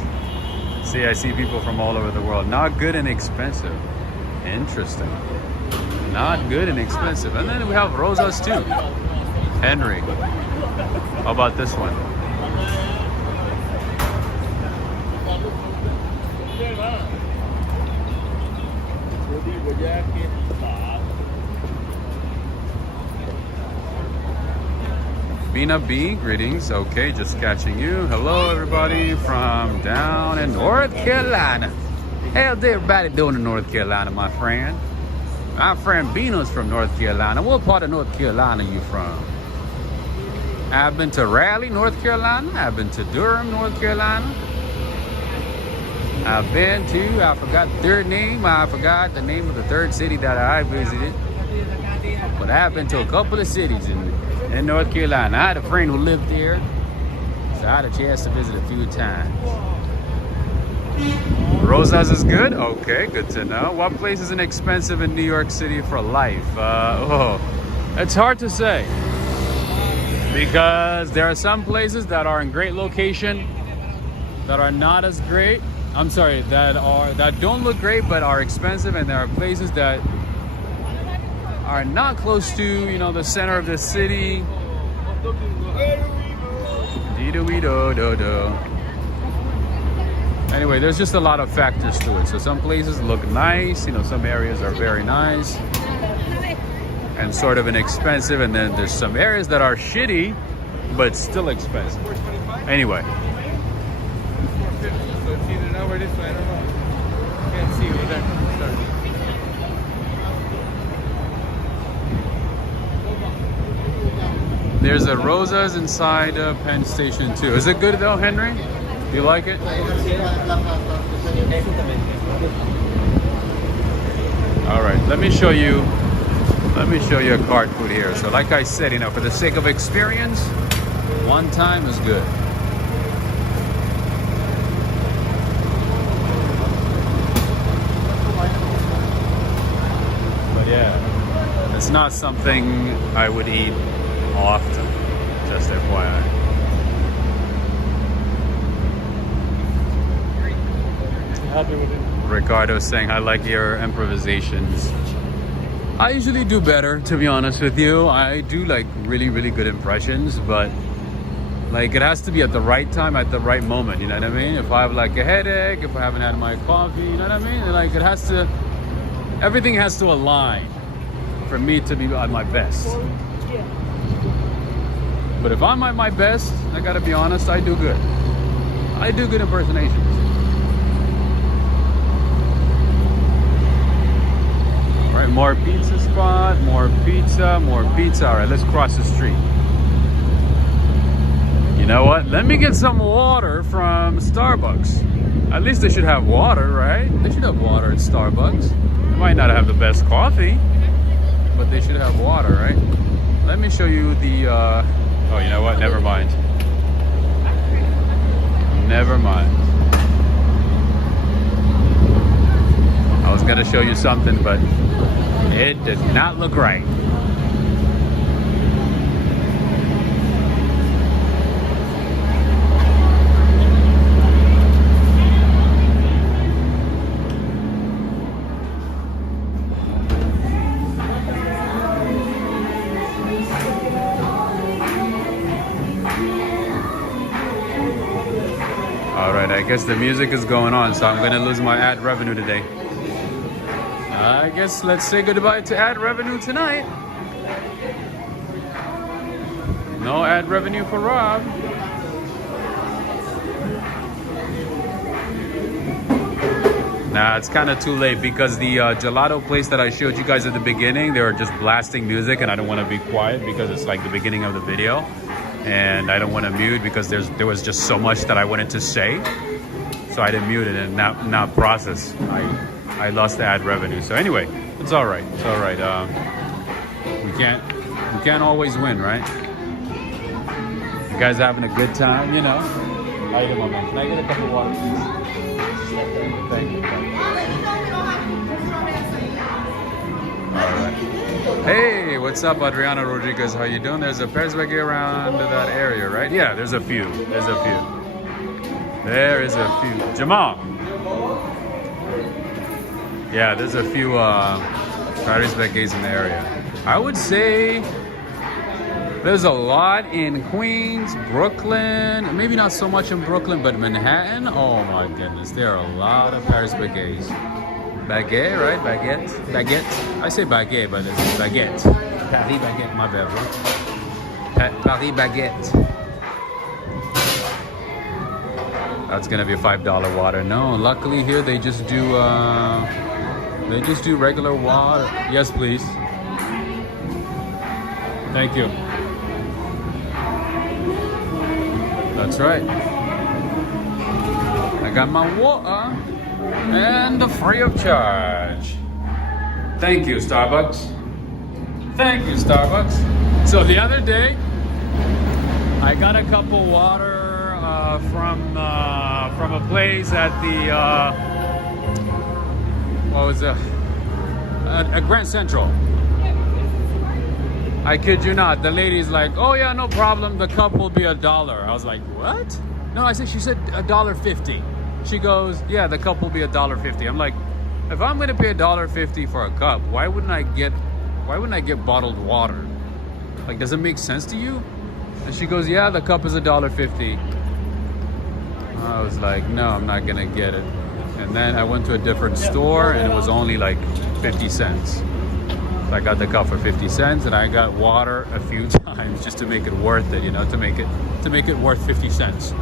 See, I see people from all over the world. Not good and expensive. Interesting. Not good and expensive. And then we have Rosas too. Henry. How about this one? Bina B, greetings. Okay, just catching you. Hello, everybody from down in North Carolina. How's everybody doing in North Carolina, my friend? My friend Bina's from North Carolina. What part of North Carolina you from? I've been to Raleigh, North Carolina. I've been to Durham, North Carolina. I've been to, I forgot the third name. I forgot the name of the third city that I visited. But I've been to a couple of cities in North Carolina. I had a friend who lived there, so I had a chance to visit a few times. Rosas is good? Okay, good to know. What place is inexpensive in New York City for life? It's hard to say, because there are some places that are in great location that are not as great. I'm sorry, that don't look great but are expensive, and there are places that are not close to, you know, the center of the city. Anyway, there's just a lot of factors to it. So some places look nice, you know, some areas are very nice and sort of inexpensive, and then there's some areas that are shitty but still expensive. Anyway. There's a Rosas inside Penn Station too. Is it good though, Henry? Do you like it? All right, let me show you a cart food here. So like I said, you know, for the sake of experience, one time is good. But yeah, it's not something I would eat often, just FYI. Happy with it. Ricardo's saying, I like your improvisations. I usually do better, to be honest with you. I do like really, really good impressions, but like it has to be at the right time, at the right moment, you know what I mean? If I have like a headache, if I haven't had my coffee, you know what I mean? Like it has to, everything has to align for me to be at my best. But if I'm at my best, I gotta be honest, I do good. I do good impersonations. All right, more pizza spot, more pizza, more pizza. All right, let's cross the street. You know what? Let me get some water from Starbucks. At least they should have water, right? They should have water at Starbucks. They might not have the best coffee, but they should have water, right? Let me show you the, oh, you know what? Never mind. Never mind. I was gonna show you something, but it did not look right. I guess the music is going on, so I'm gonna lose my ad revenue today. I guess let's say goodbye to ad revenue tonight. No ad revenue for Rob. Nah, it's kind of too late because the gelato place that I showed you guys at the beginning, they were just blasting music and I don't want to be quiet because it's like the beginning of the video. And I don't want to mute because there was just so much that I wanted to say. So I didn't mute it and not process. I lost the ad revenue. So anyway, it's all right. It's all right. We can't always win, right? You guys having a good time, you know? How you doing, my man? Can I get a cup of water, please? Thank you. All right. Hey, what's up, Adriano Rodriguez? How you doing? There's a Paris baguette around that area, right? Yeah, there's a few. There's a few. There is a few. Jamal. Yeah, there's a few Paris baguettes in the area. I would say there's a lot in Queens, Brooklyn, maybe not so much in Brooklyn, but Manhattan, oh my goodness, there are a lot of Paris baguettes. Baguette, right? Baguette? Baguette? I say baguette, but it's baguette. Paris baguette, my bad, bro. Paris baguette. That's gonna be a $5 water. No, luckily here they just do regular water. Yes, please. Thank you. That's right. I got my water and free of charge. Thank you, Starbucks. Thank you, Starbucks. So the other day, I got a cup of water from a place at the what was it? At Grand Central. I kid you not. The lady's like, "Oh yeah, no problem. The cup will be $1." I was like, "What?" No, she said $1.50. She goes, "Yeah, the cup will be $1.50." I'm like, if I'm gonna pay $1.50 for a cup, why wouldn't I get bottled water? Like, does it make sense to you? And she goes, "Yeah, the cup is $1.50." I was like, "No, I'm not gonna get it." And then I went to a different store and it was only like 50 cents. So I got the cup for 50 cents and I got water a few times just to make it worth it, you know, to make it worth 50 cents.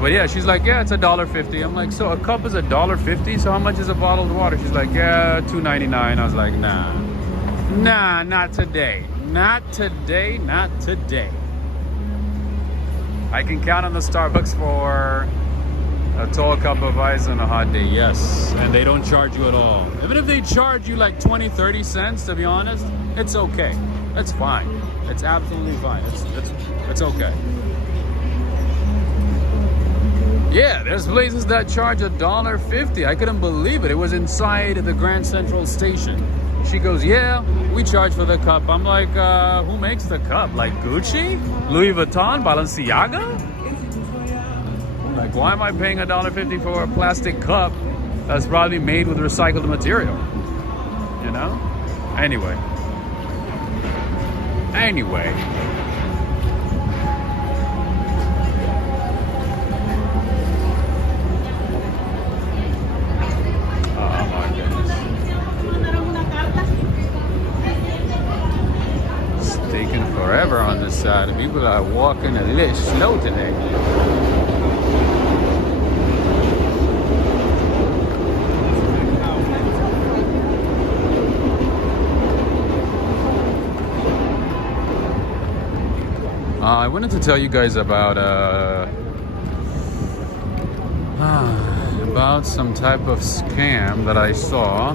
But yeah, she's like, "Yeah, it's $1.50. I'm like, "So a cup is $1.50? So how much is a bottled water?" She's like, "Yeah, $2.99. I was like, Nah, not today. Not today, not today. I can count on the Starbucks for a tall cup of ice on a hot day, yes. And they don't charge you at all. Even if they charge you like 20, 30 cents, to be honest, it's okay. It's fine. It's absolutely fine. It's okay. Yeah, there's places that charge $1.50. I couldn't believe it. It was inside the Grand Central Station. She goes, "Yeah, we charge for the cup." I'm like, who makes the cup? Like Gucci? Louis Vuitton? Balenciaga? Like, why am I paying $1.50 for a plastic cup that's probably made with recycled material? You know? Anyway. Oh my goodness. It's taking forever on this side. People are walking a little slow today. I wanted to tell you guys about some type of scam that I saw.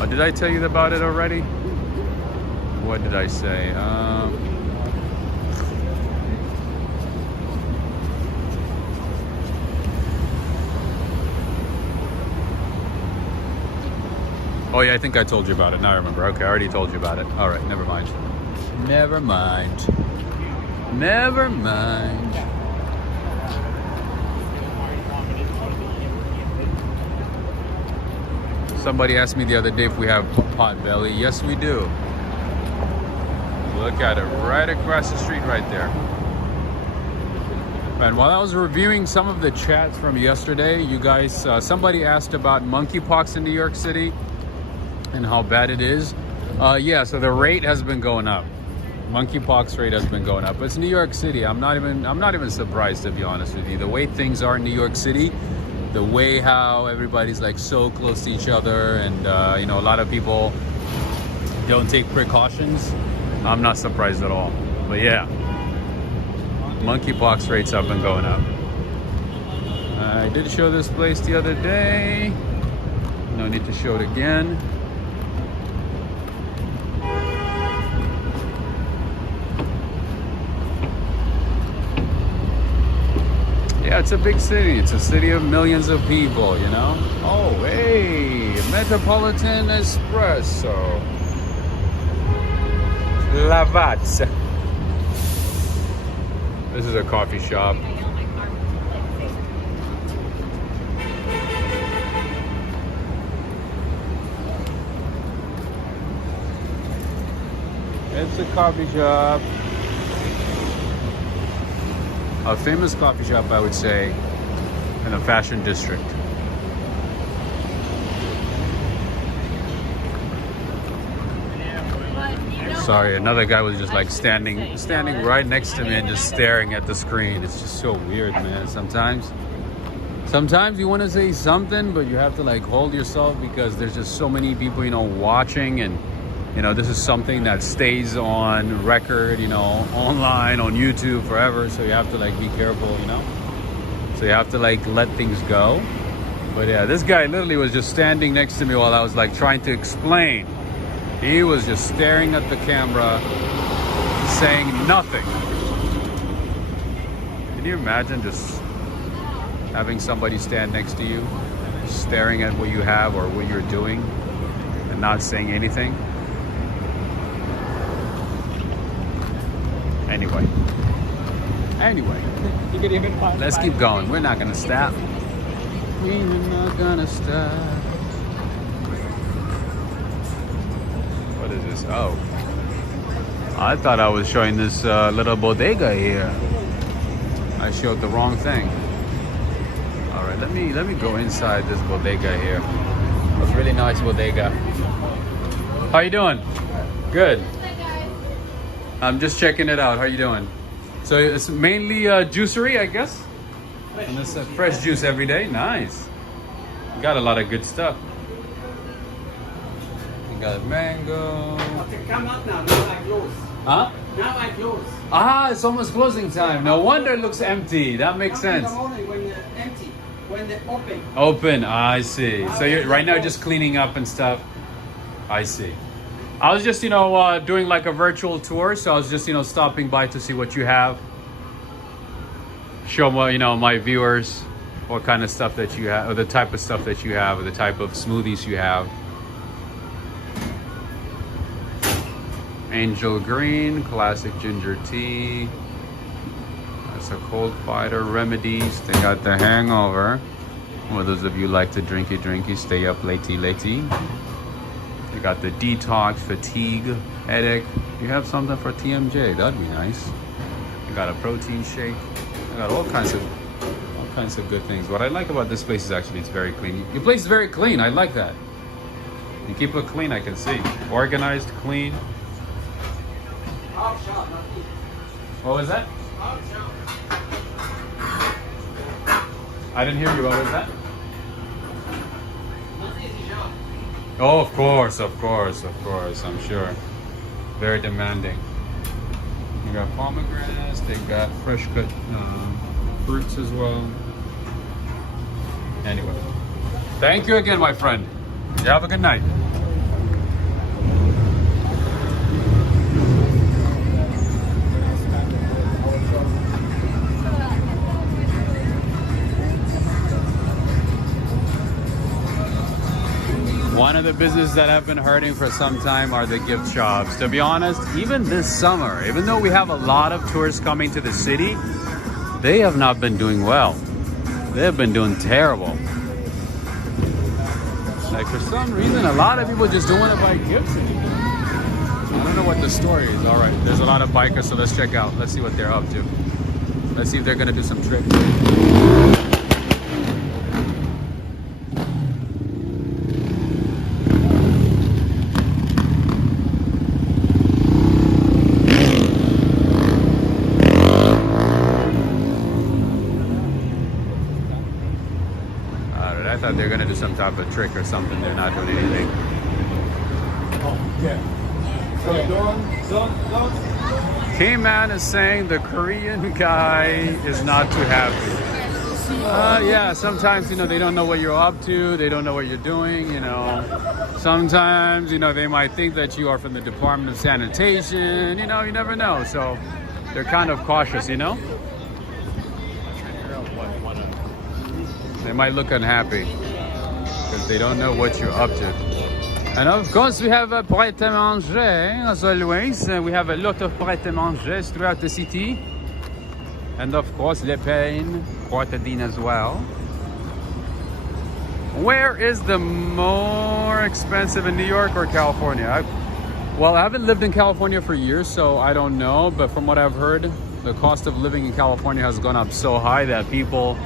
Oh, did I tell you about it already? What did I say? Oh yeah, I think I told you about it. Now I remember. Okay, I already told you about it. All right, never mind. Never mind. Never mind. Somebody asked me the other day if we have pot belly. Yes, we do. Look at it, right across the street right there. And while I was reviewing some of the chats from yesterday, you guys, somebody asked about monkeypox in New York City. and how bad it is. Yeah, so the rate has been going up. Monkeypox rate has been going up. It's New York City. I'm not even surprised, to be honest with you. The way things are in New York City, the way how everybody's like so close to each other, and you know, a lot of people don't take precautions. I'm not surprised at all. But yeah, monkeypox rates have been going up. I did show this place the other day. No need to show it again. Yeah, it's a big city. It's a city of millions of people, you know? Oh, hey, Metropolitan Espresso. Lavazza. This is a coffee shop. It's a coffee shop. A famous coffee shop, I would say, in a fashion district. Sorry, another guy was just like standing right next to me and just staring at the screen. It's just so weird, man. Sometimes you want to say something, but you have to like hold yourself because there's just so many people, you know, watching, and you know, this is something that stays on record, you know, online, on YouTube forever. So you have to like be careful, you know. So you have to like let things go. But yeah, this guy literally was just standing next to me while I was like trying to explain. He was just staring at the camera, saying nothing. Can you imagine just having somebody stand next to you, staring at what you have or what you're doing, and not saying anything? Anyway, let's keep going. We're not gonna stop. We're not gonna stop. What is this? Oh, I thought I was showing this little bodega here. I showed the wrong thing. All right, let me go inside this bodega here. It's a really nice bodega. How you doing? Good. I'm just checking it out. How you doing? So it's mainly juicery, I guess? And it's fresh juice every day. Nice. You got a lot of good stuff. You got mango. Okay, come out now. Now I close. Huh? Now I close. Ah, it's almost closing time. No wonder it looks empty. That makes sense. In the morning when they're empty. When they're open. Open. I see. So you're right now just cleaning up and stuff. I see. I was just, you know, doing like a virtual tour, so I was just, you know, stopping by to see what you have. Show, you know, my viewers what kind of stuff that you have, or the type of stuff that you have, or the type of smoothies you have. Angel Green, classic ginger tea. That's a cold fighter remedies. They got the hangover. For those of you who like to drinky, stay up latey. You got the detox, fatigue, headache. You have something for TMJ, that'd be nice. You got a protein shake. I got all kinds of good things. What I like about this place is actually it's very clean. Your place is very clean. I like that. You keep it clean, I can see. Organized, clean. What was that? I didn't hear you. What was that? Oh, of course, I'm sure. Very demanding. You got pomegranates, they got fresh cut fruits as well. Anyway, thank you again, my friend. You have a good night. One of the businesses that have been hurting for some time are the gift shops. To be honest, even this summer, even though we have a lot of tourists coming to the city, they have not been doing well. They have been doing terrible. Like for some reason, a lot of people just don't want to buy gifts anymore. I don't know what the story is. All right, there's a lot of bikers, so let's check out. Let's see what they're up to. Let's see if they're gonna do some tricks. some type of trick or something. They're not doing anything. K-Man is saying the Korean guy is not too happy. Yeah, sometimes, you know, they don't know what you're up to. They don't know what you're doing, you know. Sometimes, you know, they might think that you are from the Department of Sanitation. You know, you never know. So they're kind of cautious, you know. They might look unhappy because they don't know what you're up to. And of course, we have a prêt-à-manger, as always. We have a lot of prêt-à-manger throughout the city. And of course, Le Pain, Quartadine as well. Where is the more expensive, in New York or California? I haven't lived in California for years, so I don't know. But from what I've heard, the cost of living in California has gone up so high that people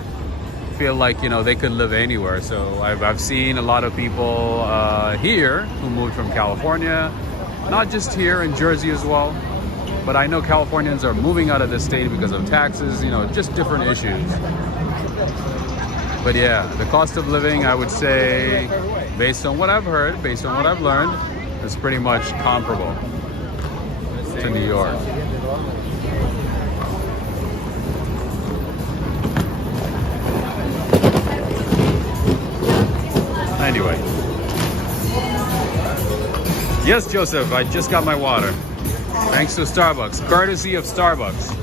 feel like, you know, they could live anywhere. So I've seen a lot of people here who moved from California, not just here in Jersey as well, but I know Californians are moving out of the state because of taxes, you know, just different issues. But yeah, the cost of living, I would say, based on what I've heard, based on what I've learned, is pretty much comparable to New York. Anyway. Yes, Joseph, I just got my water. Thanks to Starbucks. Courtesy of Starbucks.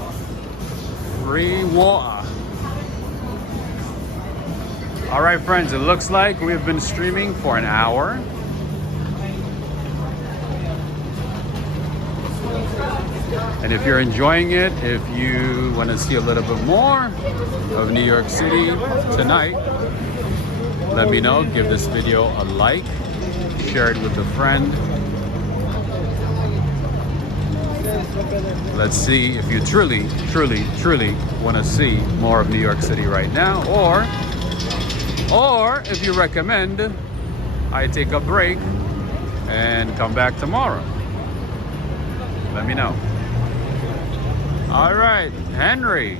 Free water. All right, friends, it looks like we've been streaming for an hour. And if you're enjoying it, if you want to see a little bit more of New York City tonight, let me know. Give this video a like, share it with a friend. Let's see if you truly want to see more of New York City right now, or if you recommend I take a break and come back tomorrow. Let me know. All right, Henry,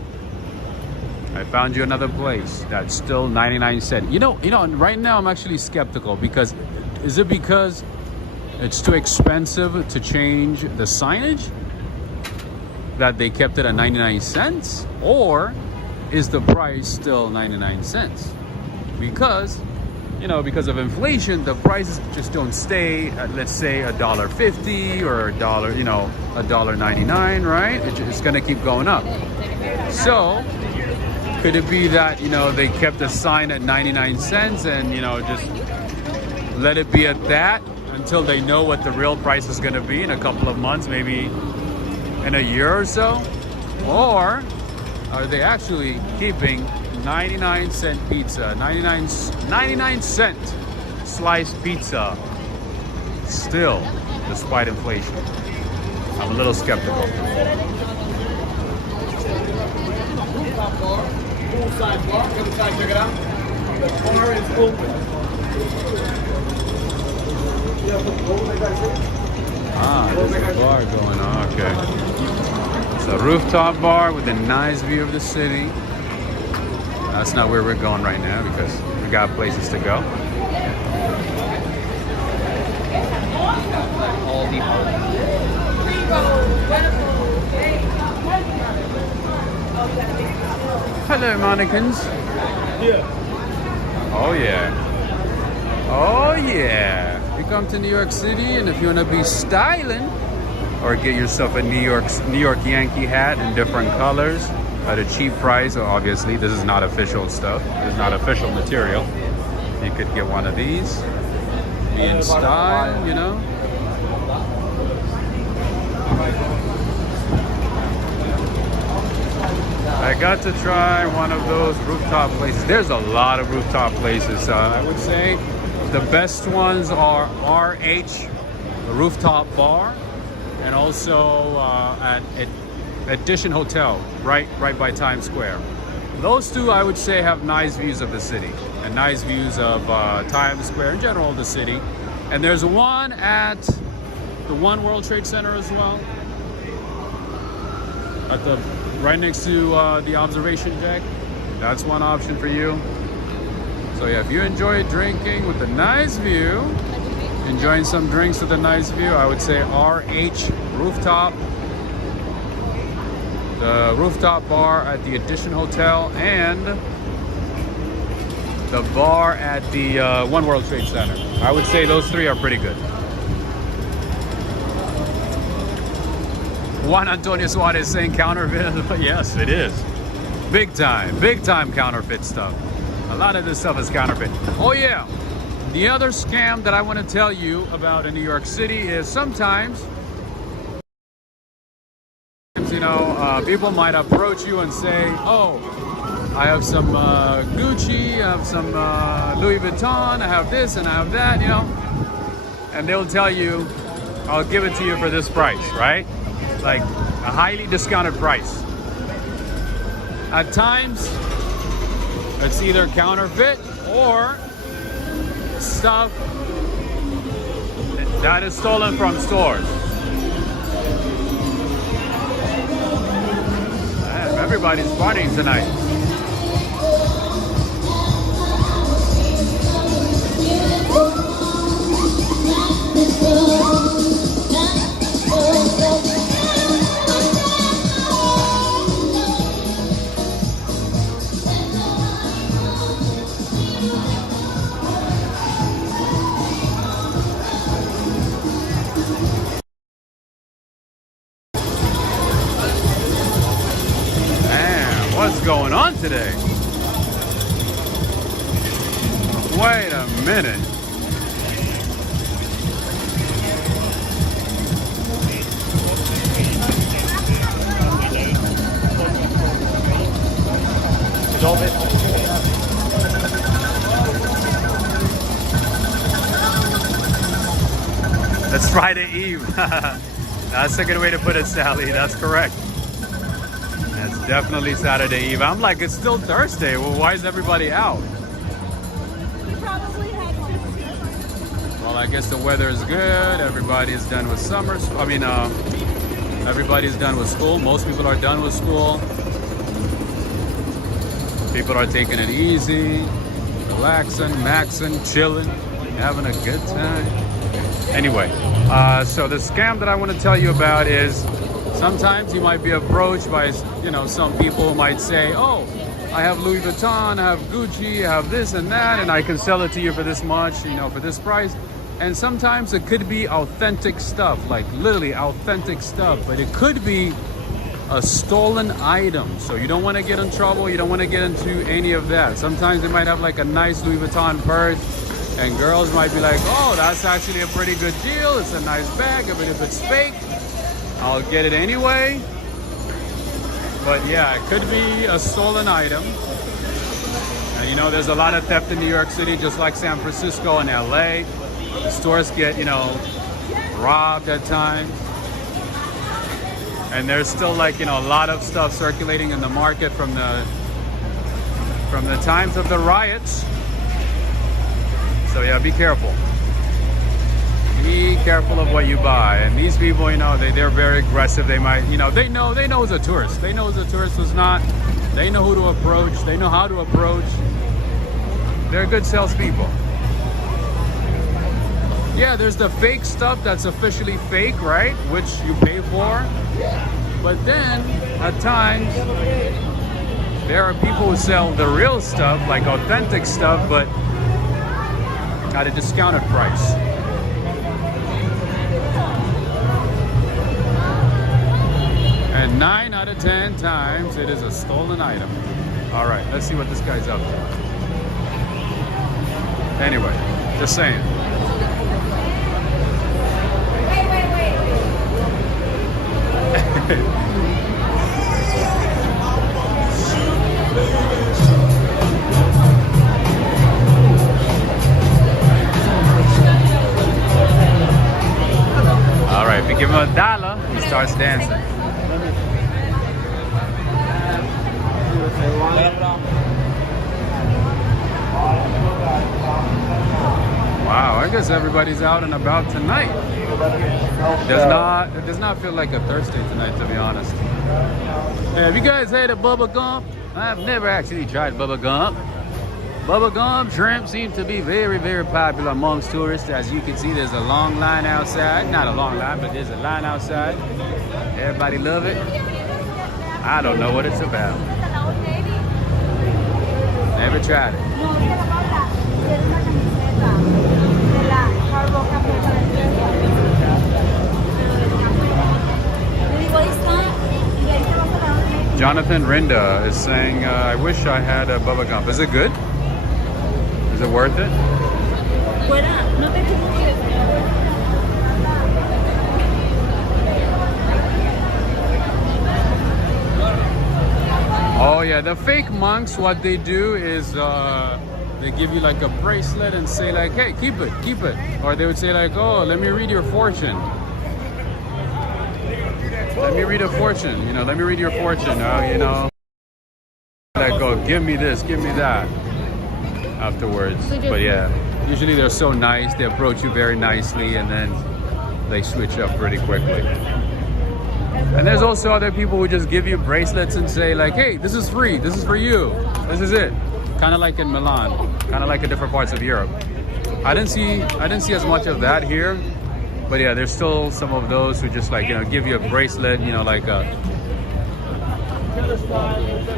I found you another place that's still 99 cents. You know, right now I'm actually skeptical because is it because it's too expensive to change the signage that they kept it at 99 cents? Or is the price still 99 cents? Because, you know, because of inflation, the prices just don't stay at, let's say, $1.50 or $1, you know, $1.99, right? It's gonna keep going up. So could it be that, you know, they kept the sign at 99 cents and, you know, just let it be at that until they know what the real price is gonna be in a couple of months, maybe in a year or so? Or are they actually keeping 99 cent pizza, 99 cent sliced pizza still, despite inflation? I'm a little skeptical. The bar is open. Ah, there's a bar going on, okay. It's a rooftop bar with a nice view of the city. That's not where we're going right now because we got places to go. Hello, mannequins. Yeah. Oh yeah. Oh yeah. You come to New York City, and if you want to be styling, or get yourself a New York Yankee hat in different colors at a cheap price. Obviously, this is not official stuff. This is not official material. You could get one of these. Be in style, you know. I got to try one of those rooftop places. There's a lot of rooftop places. I would say the best ones are RH, the rooftop bar, and also at Edition Hotel, right by Times Square. Those two, I would say, have nice views of the city and nice views of Times Square, in general, the city. And there's one at the One World Trade Center as well, at the right next to the observation deck. That's one option for you. So yeah, if you enjoy drinking with a nice view, enjoying some drinks with a nice view, I would say RH Rooftop. The rooftop bar at the Edition Hotel and the bar at the One World Trade Center. I would say those three are pretty good. Juan Antonio Suarez saying counterfeit. Yes, it is. Big time counterfeit stuff. A lot of this stuff is counterfeit. Oh yeah, the other scam that I want to tell you about in New York City is sometimes, you know, people might approach you and say, oh, I have some Gucci, I have some Louis Vuitton, I have this and I have that, you know, and they'll tell you, I'll give it to you for this price, right? Like a highly discounted price. At times, it's either counterfeit or stuff that is stolen from stores. Man, everybody's partying tonight. What's going on today? Wait a minute. It's Friday Eve. That's a good way to put it, Sally. That's correct. It's definitely Saturday Eve. I'm like, it's still Thursday. Well, why is everybody out? We probably had 15. Well, I guess the weather is good. Everybody's done with summer. Everybody's done with school. Most people are done with school. People are taking it easy, relaxing, maxing, chilling, having a good time. Anyway, so the scam that I want to tell you about is sometimes you might be approached by, you know, some people might say, oh, I have Louis Vuitton, I have Gucci, I have this and that, and I can sell it to you for this much, you know, for this price. And sometimes it could be authentic stuff, like literally authentic stuff, but it could be a stolen item. So you don't want to get in trouble. You don't want to get into any of that. Sometimes they might have like a nice Louis Vuitton purse, and girls might be like, oh, that's actually a pretty good deal. It's a nice bag, but if it's fake, I'll get it anyway. But yeah, it could be a stolen item. And you know, there's a lot of theft in New York City, just like San Francisco and LA. The stores get, you know, robbed at times. And there's still, like, you know, a lot of stuff circulating in the market from the times of the riots. So yeah, be careful. Be careful of what you buy. And these people, you know, they're very aggressive. They might, you know, they know it's a tourist. They know it's a tourist who's not. They know who to approach. They know how to approach. They're good salespeople. Yeah, there's the fake stuff that's officially fake, right? Which you pay for. But then, at times, there are people who sell the real stuff, like authentic stuff, but at a discounted price. And 9 out of 10 times, it is a stolen item. All right, let's see what this guy's up to. Anyway, just saying. All right, if you give him $1, he starts dancing. Wow, I guess everybody's out and about tonight. It does not feel like a Thursday tonight, to be honest. Hey, have you guys had a bubble gum? I've never actually tried bubble gum. Bubblegum shrimp seem to be very, very popular amongst tourists. As you can see, there's a long line outside. Not a long line, but there's a line outside. Everybody love it. I don't know what it's about. Never tried it. Jonathan Rinda is saying, I wish I had a bubble gum. Is it good? Is it worth it? Oh yeah, the fake monks, what they do is they give you like a bracelet and say like, hey, keep it. Or they would say like, oh, let me read your fortune. Let me read a fortune, you know, let me read your fortune, you know. Like, oh, give me this, give me that afterwards. But yeah, usually they're so nice, they approach you very nicely and then they switch up pretty quickly. And there's also other people who just give you bracelets and say like, hey, this is free, this is for you, this is it. Kind of like in Milan, kind of like in different parts of Europe. I didn't see as much of that here. But yeah, there's still some of those who just like, you know, give you a bracelet, you know, like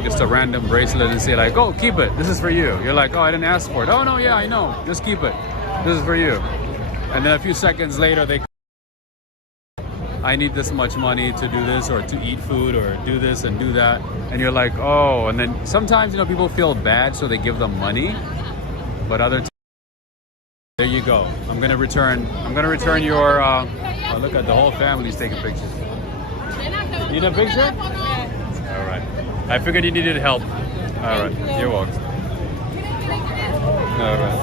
just a random bracelet and say like, oh, keep it, this is for you. You're like, oh, I didn't ask for it. Oh no, yeah, I know, just keep it, this is for you. And then a few seconds later they, I need this much money to do this or to eat food or do this and do that. And you're like, oh, and then sometimes, you know, people feel bad so they give them money, but other times, there you go. I'm gonna return your oh, look at the whole family's taking pictures. Need a picture? All right. I figured you needed help. All right. You're welcome. All right.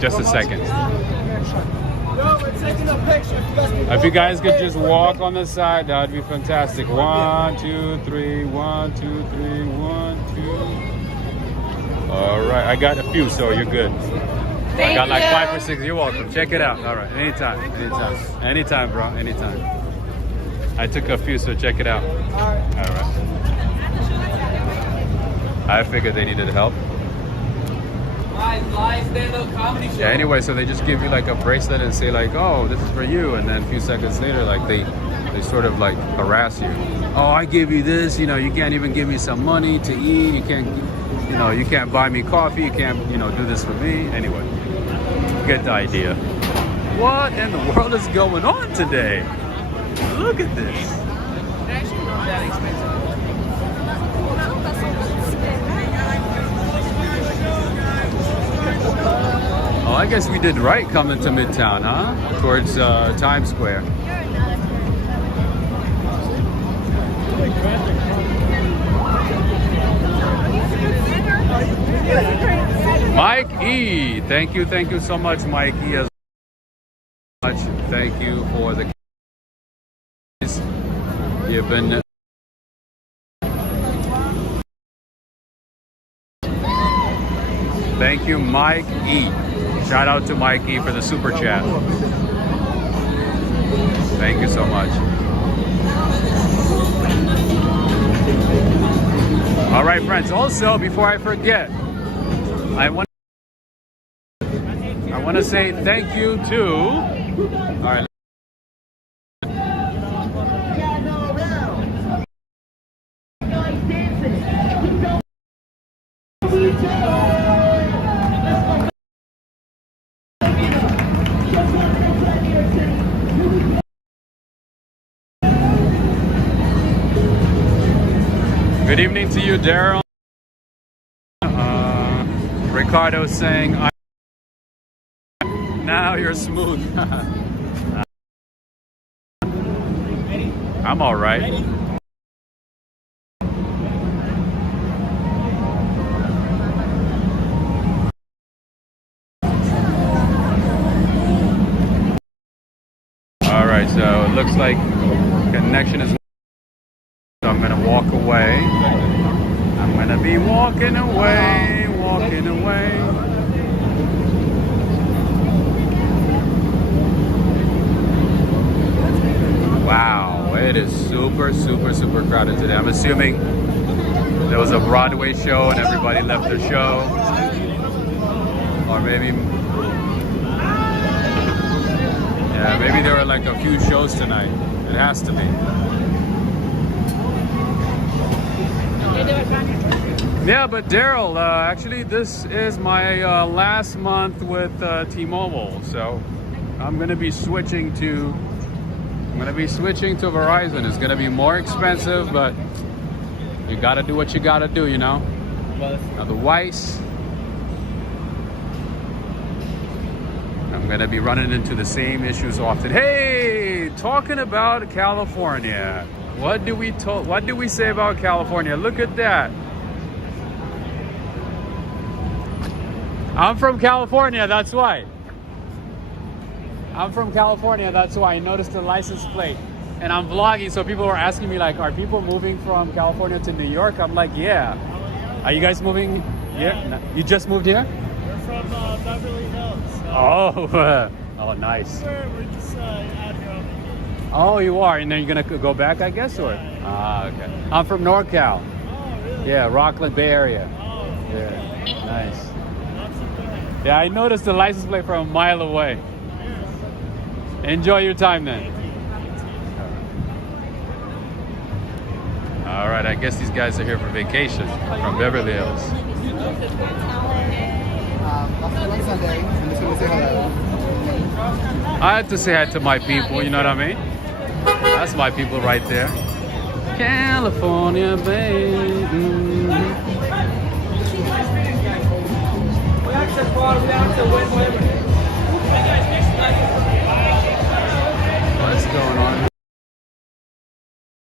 Just a second. If you guys could just walk on the side, that would be fantastic. 1, 2, 3, 1, 2, 3, 1, 2. All right, I got a few, so you're good. I got like 5 or 6. You're welcome. Check it out. All right, anytime, bro, anytime. I took a few, so check it out. All right. I figured they needed help. Yeah. Anyway, so they just give you like a bracelet and say like, oh, this is for you, and then a few seconds later, like they sort of like harass you. Oh, I give you this. You know, you can't even give me some money to eat. You can't. You know, you can't buy me coffee, you can't, you know, do this for me. Anyway, you get the idea. What in the world is going on today? Look at this. Oh, I guess we did right coming to Midtown, huh? Towards Times Square. Mike E, thank you so much, Mike E. As much, thank you for the. You've been. Thank you, Mike E. Shout out to Mike E for the super chat. Thank you so much. All right, friends. Also, before I forget, I want to say thank you to. All right. Good evening to you, Daryl. Ricardo saying, now you're smooth. I'm all right. All right, so it looks like connection is. So I'm gonna walk away. I'm gonna be walking away. Wow, it is super crowded today. I'm assuming there was a Broadway show and everybody left their show. Or maybe, yeah, maybe there were like a few shows tonight. It has to be. Yeah, but Daryl, actually this is my last month with T-Mobile, so I'm gonna be switching to Verizon. It's gonna be more expensive, but you gotta do what you gotta do, you know? Otherwise, I'm gonna be running into the same issues often. Hey, talking about California. What do we say about California? Look at that. I'm from California, that's why. I'm from California, that's why. I noticed the license plate. And I'm vlogging, so people were asking me like, are people moving from California to New York? I'm like, yeah. Are you guys moving here? No. You just moved here? We're from Beverly Hills. Oh, nice. We're just out here on vacation. Oh, you are? And then you're gonna go back, I guess, or? Ah, okay. I'm from NorCal. Oh, really? Yeah, Rockland, Bay Area. Oh, Yeah, nice. not so bad. Yeah, I noticed the license plate from a mile away. Enjoy your time then. All right, I guess these guys are here for vacation from Beverly Hills. I had to say hi to my people, you know what I mean? That's my people right there. California, baby. What's going on?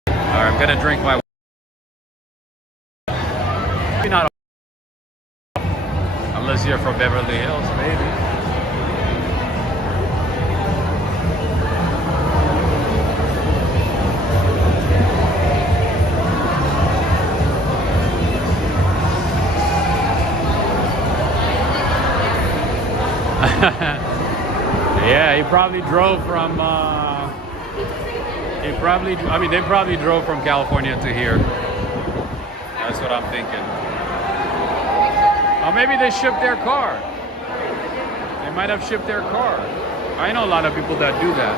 All right, I'm gonna drink my. Not unless you're from Beverly Hills, maybe. Yeah, he probably drove from. They probably drove from California to here. That's what I'm thinking. Or maybe they shipped their car. They might have shipped their car. I know a lot of people that do that.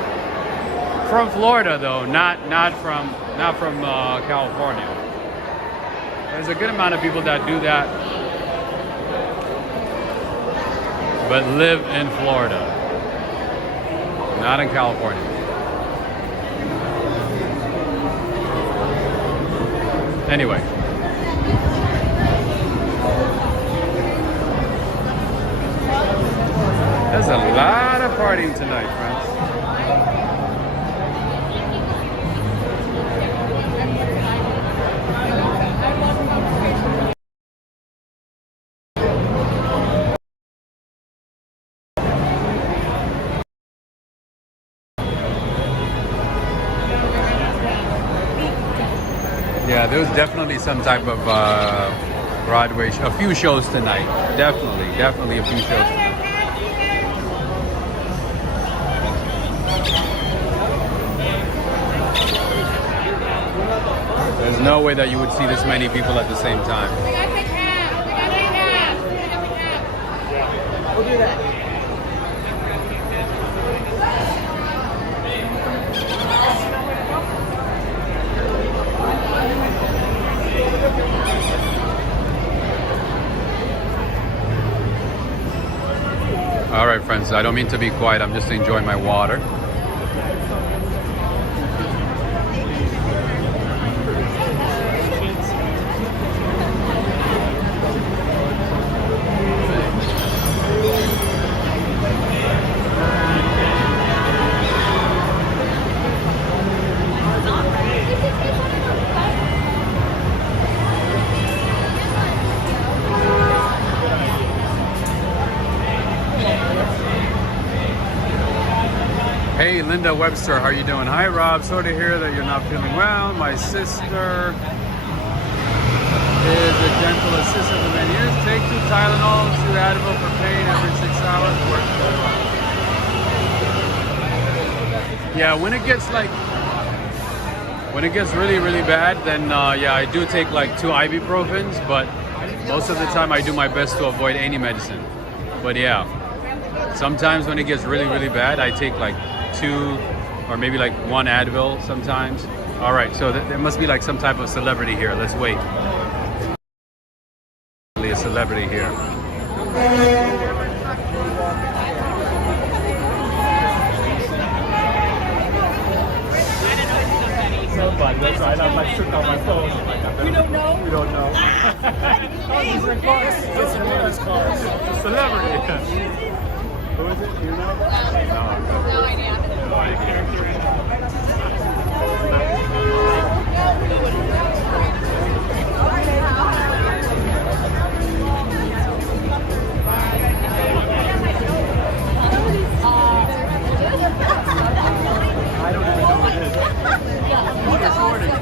From Florida, though, not from California. There's a good amount of people that do that, but live in Florida, not in California. Anyway. There's a lot of partying tonight, friends. Yeah, there's definitely some type of Broadway, a few shows tonight. Definitely a few shows tonight. There's no way that you would see this many people at the same time. We'll do that. All right, friends, I don't mean to be quiet. I'm just enjoying my water. Hey, Linda Webster, how are you doing? Hi, Rob. Sorry to hear that you're not feeling well. My sister is a dental assistant for many years. Take 2 Tylenol, 2 Advil for pain every 6 hours. Works very well. Yeah, when it gets like When it gets really, really bad, then yeah, I do take like 2 ibuprofens, but most of the time I do my best to avoid any medicine. But yeah, sometimes when it gets really, really bad, I take like 2 or maybe like 1 Advil sometimes. All right, so there must be like some type of celebrity here. Let's wait. A celebrity here. But that's right. I like took out my phone. You don't know? We don't know. It's a car. It's a man's car. Celebrity. Who is it? Do you know? No idea. No idea. I don't even know what it is. Who's recording?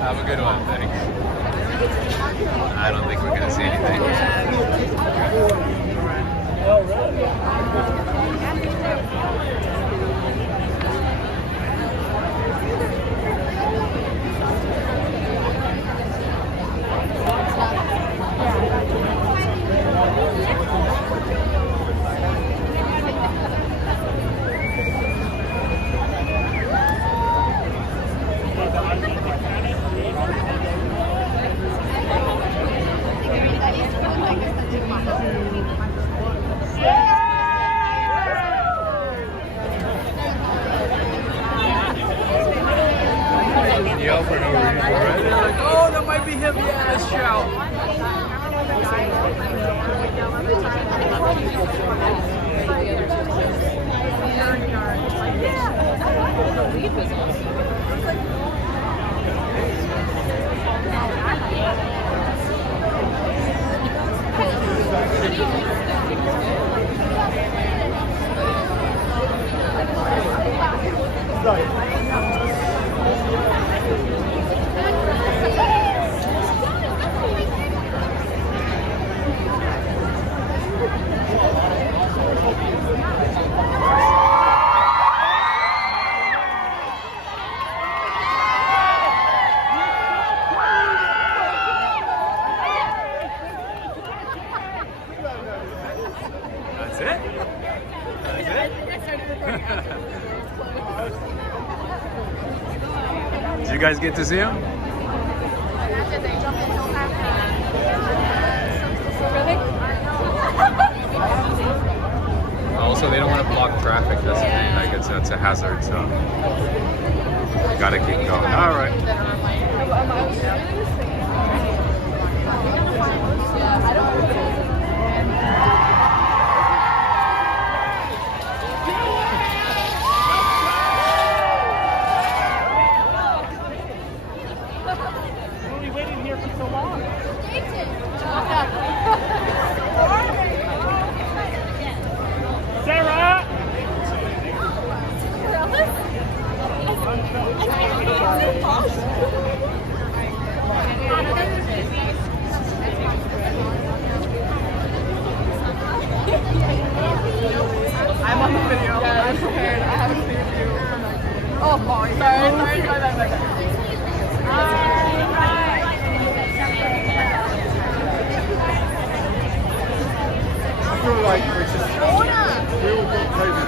Have a good one, thanks. I don't think we're gonna see anything. Oh, that might be him. Yeah, shout. That's it? Did you guys get to see him? Also, they don't want to block traffic. That's the thing. Like that's a hazard. So gotta keep going. All right. so long. Sarah! I'm on the video. Yeah, I'm prepared. I have a preview. Oh, sorry. I feel like we're just real good crazy.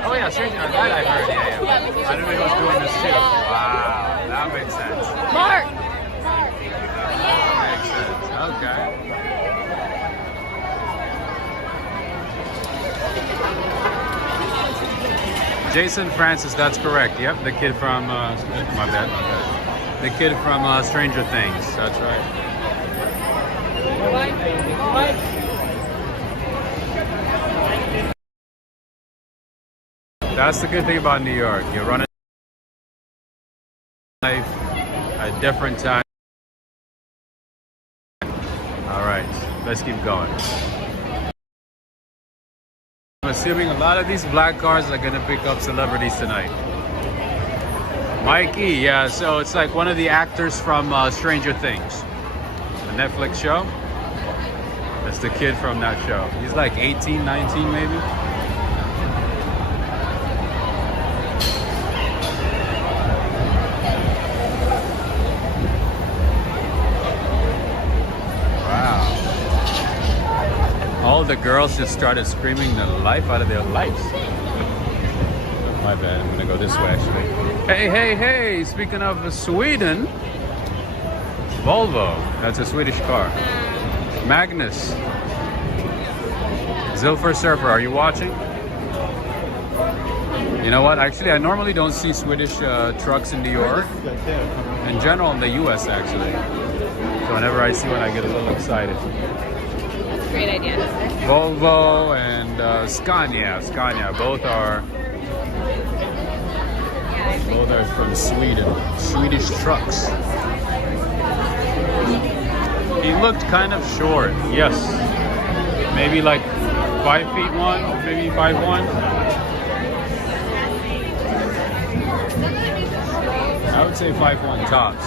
Oh yeah, Stranger that I heard. Yeah. I didn't know he was doing this too. Wow, that makes sense. Mark. That makes sense. Okay. Jason Francis, that's correct. Yep, the kid from my bad. The kid from Stranger Things. That's right. That's the good thing about New York. You're running life at different time. All right, let's keep going. I'm assuming a lot of these black cars are gonna pick up celebrities tonight. Mikey, yeah, so it's like one of the actors from Stranger Things, the Netflix show. That's the kid from that show. He's like 18, 19 maybe. Wow. All the girls just started screaming the life out of their lives. My bad, I'm gonna go this way actually. Hey, speaking of Sweden, Volvo, that's a Swedish car. Magnus, Zilfer Surfer, are you watching? You know what, actually I normally don't see Swedish trucks in New York. In general in the US actually. So whenever I see one I get a little excited. That's a great idea. Volvo and Scania, both are from Sweden. Swedish trucks. He looked kind of short, yes. Maybe like 5'1", maybe 5'1". I would say 5'1" tops.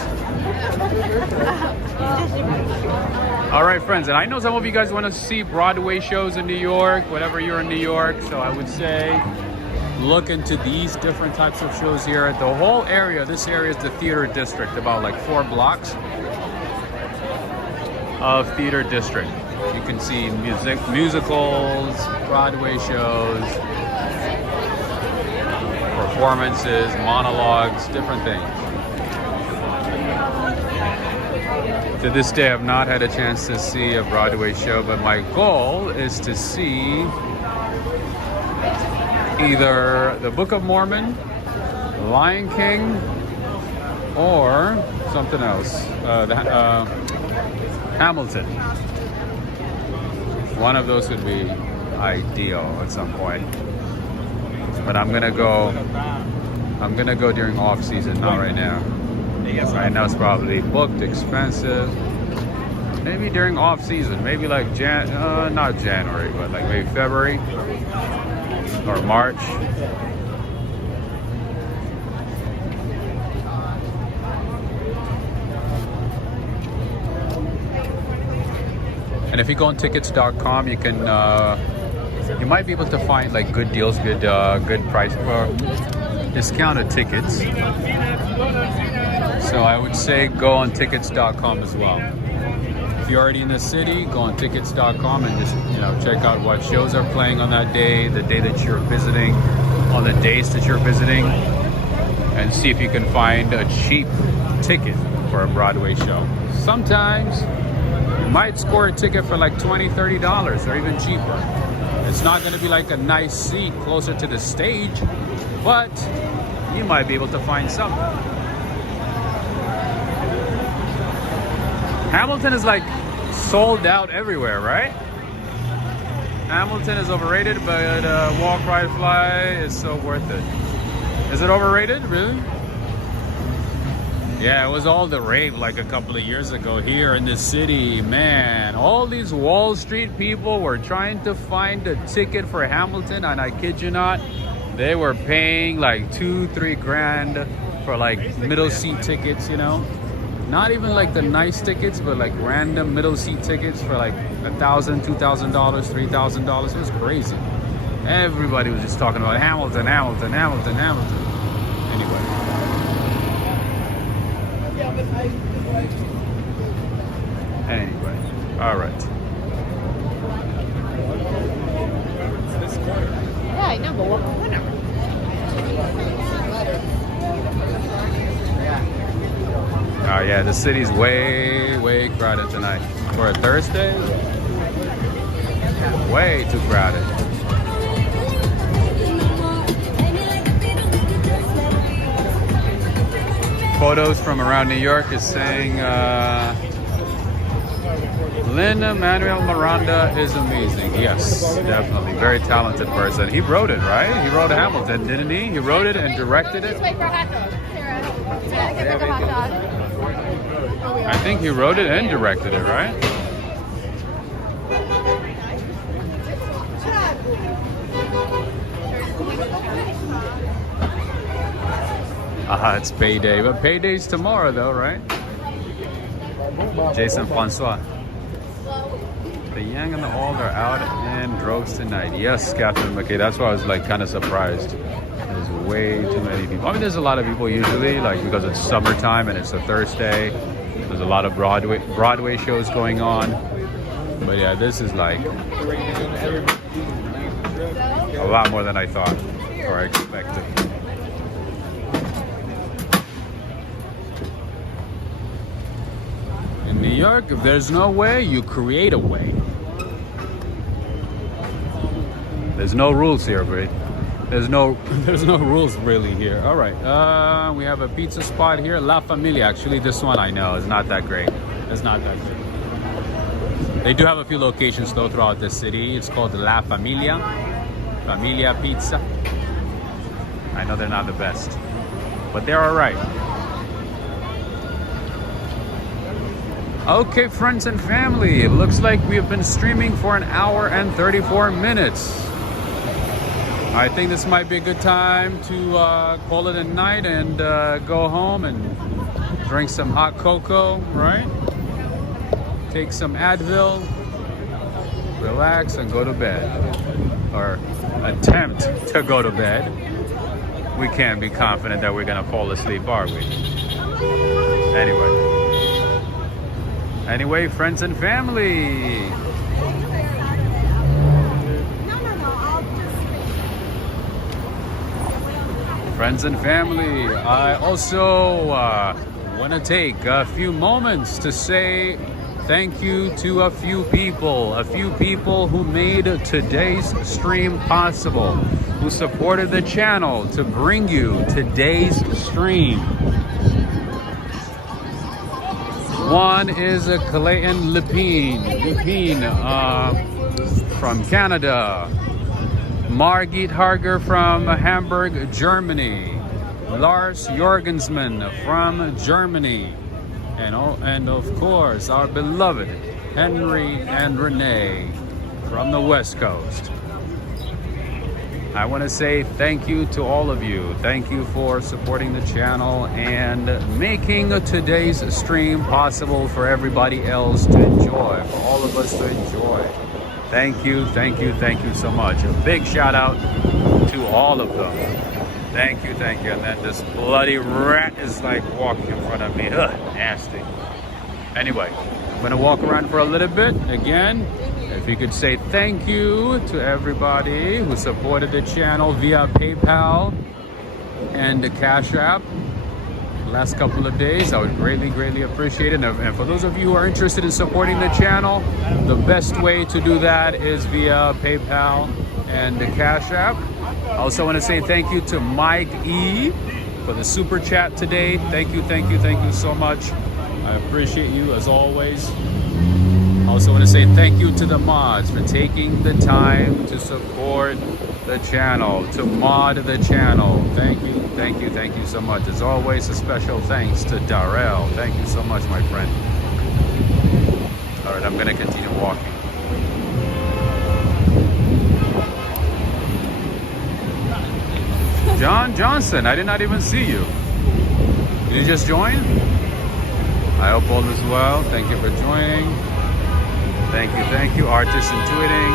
All right, friends, and I know some of you guys want to see Broadway shows in New York, whenever you're in New York, so I would say look into these different types of shows here. The whole area, this area is the theater district, about like 4 blocks of theater district. You can see musicals, Broadway shows, performances, monologues, different things. To this day, I've not had a chance to see a Broadway show, but my goal is to see either the Book of Mormon, Lion King, or something else. Hamilton. One of those would be ideal at some point. But I'm gonna go during off season, not right now. Right now it's probably booked, expensive. Maybe during off season, maybe like not January, but like maybe February. or March. And if you go on tickets.com, you can you might be able to find like good deals, good price for discounted tickets. So I would say go on tickets.com as well. If you're already in the city, go on tickets.com and just check out what shows are playing on that day, the day that you're visiting, on the days that you're visiting, and see if you can find a cheap ticket for a Broadway show. Sometimes you might score a ticket for like $20, $30 or even cheaper. It's not going to be like a nice seat closer to the stage, but you might be able to find something. Hamilton is like sold out everywhere, right? Hamilton is overrated, but Walk, Ride, Fly is so worth it. Is it overrated, really? Yeah, it was all the rave like a couple of years ago here in the city, man. All these Wall Street people were trying to find a ticket for Hamilton, and I kid you not, they were paying like $2-3 grand for like middle seat tickets, Not even like the nice tickets, but like random middle seat tickets for like $1,000, $2,000, $3,000. It was crazy. Everybody was just talking about Hamilton, Hamilton, Hamilton, Hamilton. Anyway. Anyway, all right. Yeah, I know, but whatever. Oh yeah, the city's way crowded tonight. For a Thursday, way too crowded. Photos from around New York is saying Lin-Manuel Miranda is amazing. Yes, definitely. Very talented person. He wrote it, right? He wrote Hamilton, didn't he? He wrote it and directed it. Wait for a hot dog. Sarah, get like a hot dog. I think he wrote it and directed it, right? It's payday. But payday's tomorrow though, right? Jason Francois. The young and the old are out in droves tonight. Yes, Catherine McKay. That's why I was like kind of surprised. There's way too many people. I mean, there's a lot of people usually, like because it's summertime and it's a Thursday. There's a lot of Broadway shows going on. But yeah, this is like a lot more than I thought or I expected. In New York, if there's no way, you create a way. There's no rules here, Brie. There's no rules really here. All right, we have a pizza spot here, La Familia. Actually, this one I know is not that great. It's not that good. They do have a few locations though throughout the city. It's called La Familia Pizza. I know they're not the best, but they're all right. Okay, friends and family, it looks like we have been streaming for an hour and 34 minutes. I think this might be a good time to call it a night and go home and drink some hot cocoa, right? Take some Advil, relax, and go to bed. Or attempt to go to bed. We can't be confident that we're gonna fall asleep, are we? Anyway, friends and family. Friends and family, I also want to take a few moments to say thank you to a few people who made today's stream possible, who supported the channel to bring you today's stream. One is Clayton Lepine from Canada. Margit Harger from Hamburg, Germany. Lars Jorgensman from Germany. And of course, our beloved Henry and Renee from the West Coast. I want to say thank you to all of you. Thank you for supporting the channel and making today's stream possible for everybody else to enjoy, for all of us to enjoy. Thank you, thank you, thank you so much. A big shout out to all of them. Thank you, thank you. And then this bloody rat is like walking in front of me. Ugh, nasty. Anyway, I'm gonna walk around for a little bit. Again, if you could say thank you to everybody who supported the channel via PayPal and the Cash App the last couple of days, I would greatly appreciate it. And for those of you who are interested in supporting the channel, the best way to do that is via PayPal and the Cash App. I also want to say thank you to Mike E for the super chat today. Thank you so much. I appreciate you as always. I also want to say thank you to the mods for taking the time to support the channel, to mod the channel. Thank you so much. As always, a special thanks to Darrell. Thank you so much, my friend. All right, I'm going to continue walking. John Johnson, I did not even see you. Did you just join? I hope all is well. Thank you for joining. Thank you. Artist Intuiting.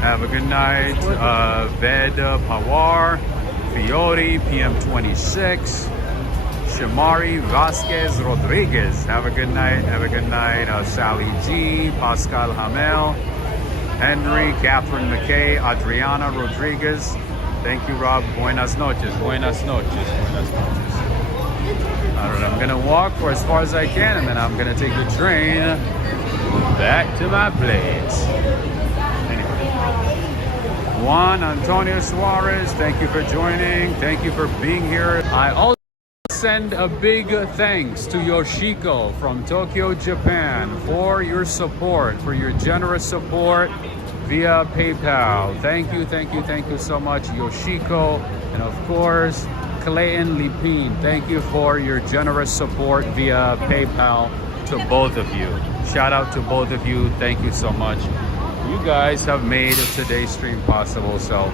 Have a good night. Ved Pawar, Fiori, PM26, Shamari Vasquez Rodriguez. Have a good night. Sally G, Pascal Hamel, Henry, Catherine McKay, Adriana Rodriguez. Thank you, Rob. Buenas noches. All right, I'm gonna walk for as far as I can, and then I'm gonna take the train back to my place. Anyway, Juan Antonio Suarez, thank you for joining. Thank you for being here. I also send a big thanks to Yoshiko from Tokyo, Japan, for your support, for your generous support via PayPal. Thank you so much, Yoshiko. And of course, Clayton Lipin, thank you for your generous support via PayPal to both of you. Shout out to both of you. Thank you so much. You guys have made today's stream possible, so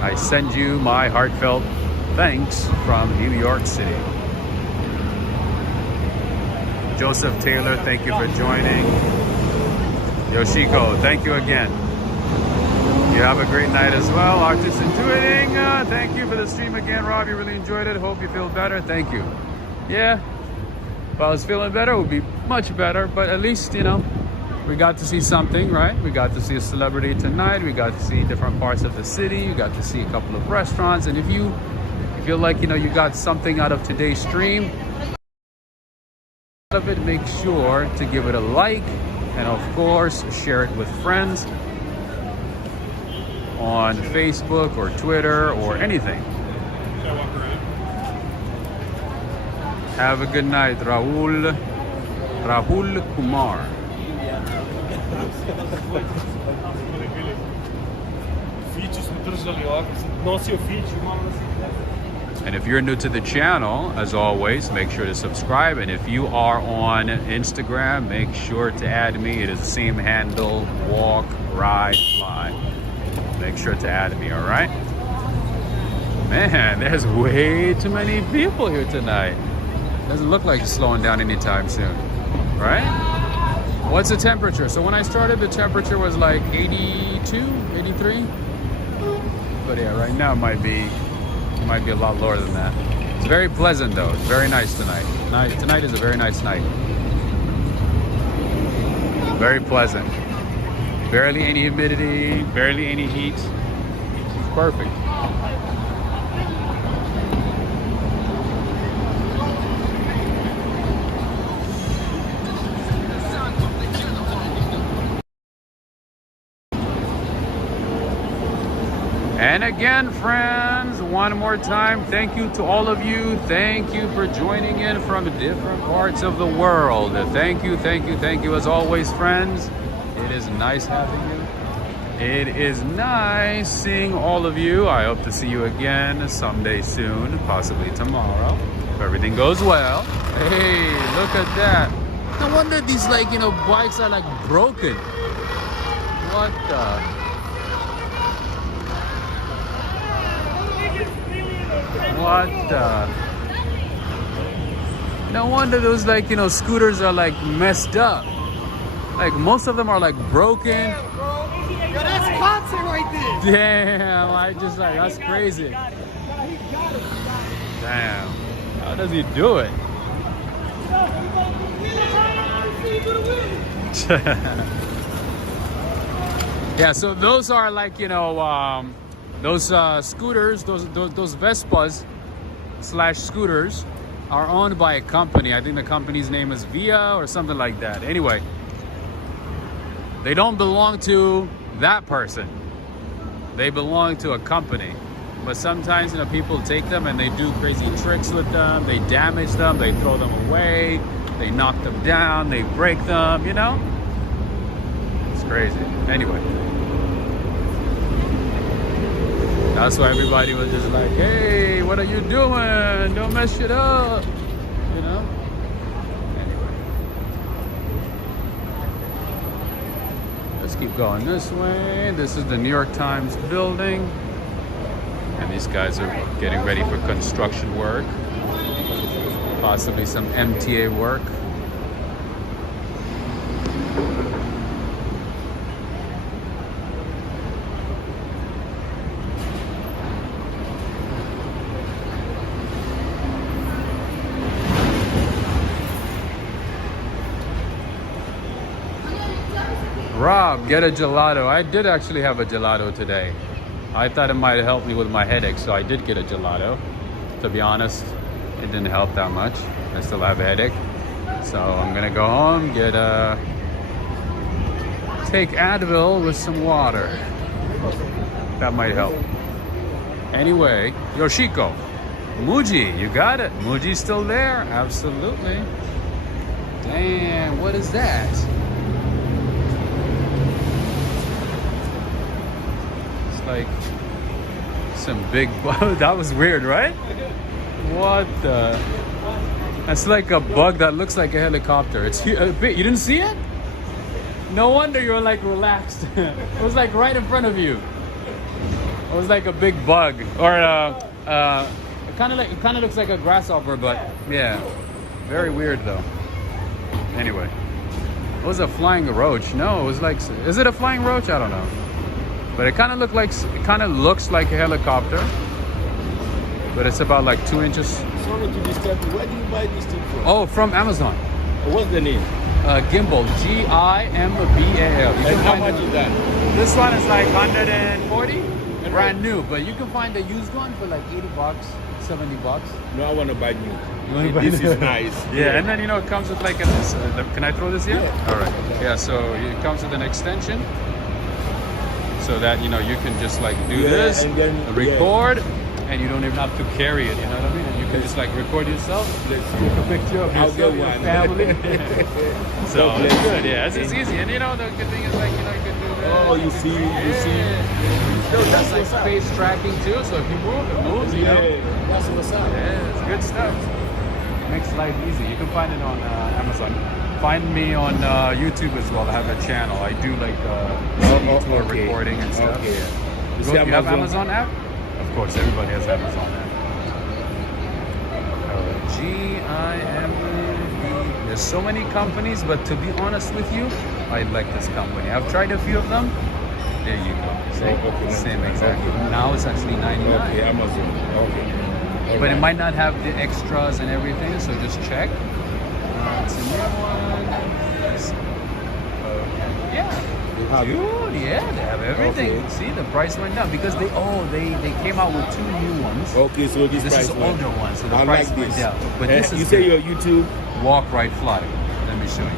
I send you my heartfelt thanks from New York City. Joseph Taylor, thank you for joining. Yoshiko, thank you again. You have a great night as well. Artist Intuiting, thank you for the stream again, Rob. You really enjoyed it. Hope you feel better. Thank you. Yeah, if I was feeling better, it would be much better. But at least, you know, we got to see something, right? We got to see a celebrity tonight. We got to see different parts of the city. You got to see a couple of restaurants. And if you feel like, you know, you got something out of today's stream, out of it, make sure to give it a like. And of course, share it with friends on Facebook or Twitter or anything. Have a good night, Rahul Kumar. And if you're new to the channel, as always, make sure to subscribe. And if you are on Instagram, make sure to add me. It is the same handle, walk, ride, fly. Make sure to add me, all right? Man, there's way too many people here tonight. Doesn't look like it's slowing down anytime soon, right? What's the temperature? So when I started, the temperature was like 82, 83. But yeah, right now it might be a lot lower than that. It's very pleasant though. It's very nice tonight. Tonight is a very nice night. Very pleasant. Barely any humidity, barely any heat. It's perfect. And again, friends, one more time, thank you to all of you. Thank you for joining in from different parts of the world. Thank you as always, friends. It is nice having you. It is nice seeing all of you. I hope to see you again someday soon, possibly tomorrow, if everything goes well. Hey, look at that. No wonder these, like, you know, bikes are like broken. What the? What the? No wonder those like, you know, scooters are like messed up. Like most of them are like broken. Yo, that's content right there. Damn, I just like, that's crazy. Damn, how does he do it? Yeah, so those are like, you know, those scooters, those Vespas / scooters are owned by a company. I think the company's name is Via or something like that. Anyway, they don't belong to that person. They belong to a company. But sometimes, you know, people take them and they do crazy tricks with them. They damage them. They throw them away. They knock them down. They break them, you know? It's crazy. Anyway. That's why everybody was just like, hey, what are you doing? Don't mess shit up. You know? Anyway. Let's keep going this way. This is the New York Times building. And these guys are getting ready for construction work. Possibly some MTA work. Rob, get a gelato. I did actually have a gelato today. I thought it might help me with my headache, so I did get a gelato. To be honest, it didn't help that much. I still have a headache. So I'm gonna go home, take Advil with some water. That might help. Anyway, Yoshiko, Muji, you got it. Muji's still there, absolutely. Damn, what is that? Like some big bug. That was weird, right? What the? That's like a bug that looks like a helicopter. It's a bit. You didn't see it? No wonder you're like relaxed. It was like right in front of you. It was like a big bug, or it kind of looks like a grasshopper, but yeah, very weird though. Anyway, it was a flying roach. No, it was like, is it a flying roach? I don't know. But it kind of looks like a helicopter, but it's about like 2 inches. Sorry to disturb you. Where do you buy this thing from? Oh, from Amazon. What's the name? Gimbal, Gimbal. And how much is that? This one is like 140, brand new. But you can find a used one for like $80, $70. No, I want to buy new. You want to buy This is nice. Yeah, and then you know it comes with like an. Can I throw this here? Yeah. All right. Yeah, so it comes with an extension. So that, you know, you can just like do this, and then, record, and you don't even have to carry it, you know what I mean? And you can just like record yourself, take a picture of yourself, your family. So it's good, yeah, it's easy. And you know, the good thing is like, you know, you can do this. Oh, you see. Still does like space tracking too, so if you move, it moves, you know? That's what's up. Yeah, it's good stuff. Makes life easy. You can find it on Amazon. Find me on YouTube as well. I have a channel. I do like tour recording and stuff. Okay. You have Amazon app? Of course, everybody has Amazon app. G-I-M-B. There's so many companies, but to be honest with you, I like this company. I've tried a few of them. There you go. Same exactly. Now it's actually $99. Okay, Amazon. Okay. But it might not have the extras and everything, so just check. It's a new one. Yeah. Dude, yeah, they have everything. Okay. See, the price went down because they came out with 2 new ones. Okay, so this This is price older one, so the I price like went this. down. But this is you say good. your YouTube? Walk, Right, Fly. Let me show you.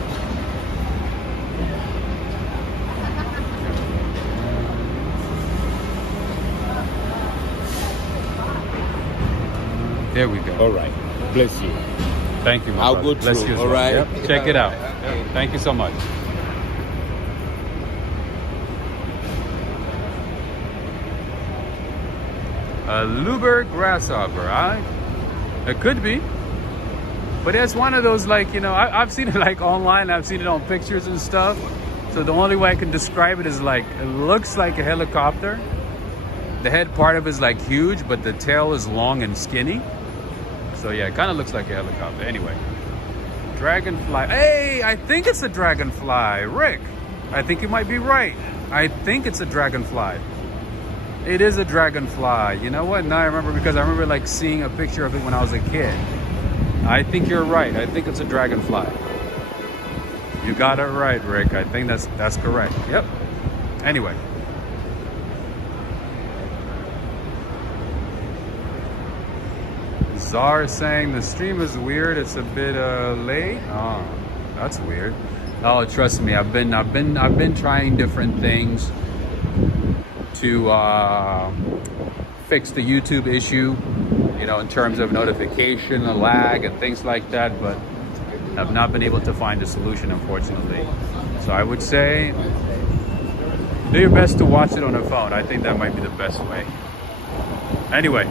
There we go. All right. Bless you. Thank you, my I'll brother. go Bless through, you as all well. right? Yep. Check it out. Thank you so much. A Luber grasshopper, right? It could be. But it's one of those, like, you know, I've seen it like online. I've seen it on pictures and stuff. So the only way I can describe it is like, it looks like a helicopter. The head part of it is like huge, but the tail is long and skinny. So yeah, it kind of looks like a helicopter. Anyway, dragonfly. Hey, I think it's a dragonfly. Rick, I think you might be right. I think it's a dragonfly. It is a dragonfly. You know what? Now I remember, because I remember like seeing a picture of it when I was a kid. I think you're right. I think it's a dragonfly. You got it right, Rick. I think that's correct. Yep. Anyway. Czar is saying the stream is weird. It's a bit late. Oh, that's weird. Oh, trust me. I've been trying different things to fix the YouTube issue, you know, in terms of notification, the lag, and things like that, but I've not been able to find a solution, unfortunately. So I would say do your best to watch it on a phone. I think that might be the best way. Anyway,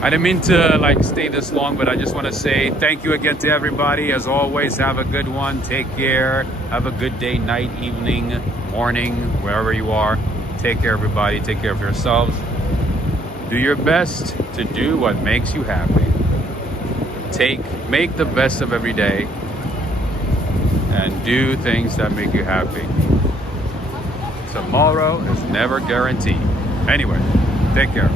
I didn't mean to like stay this long, but I just want to say thank you again to everybody. As always, have a good one. Take care. Have a good day, night, evening, morning, wherever you are. Take care, everybody. Take care of yourselves. Do your best to do what makes you happy. Make the best of every day and do things that make you happy. Tomorrow is never guaranteed. Anyway, take care.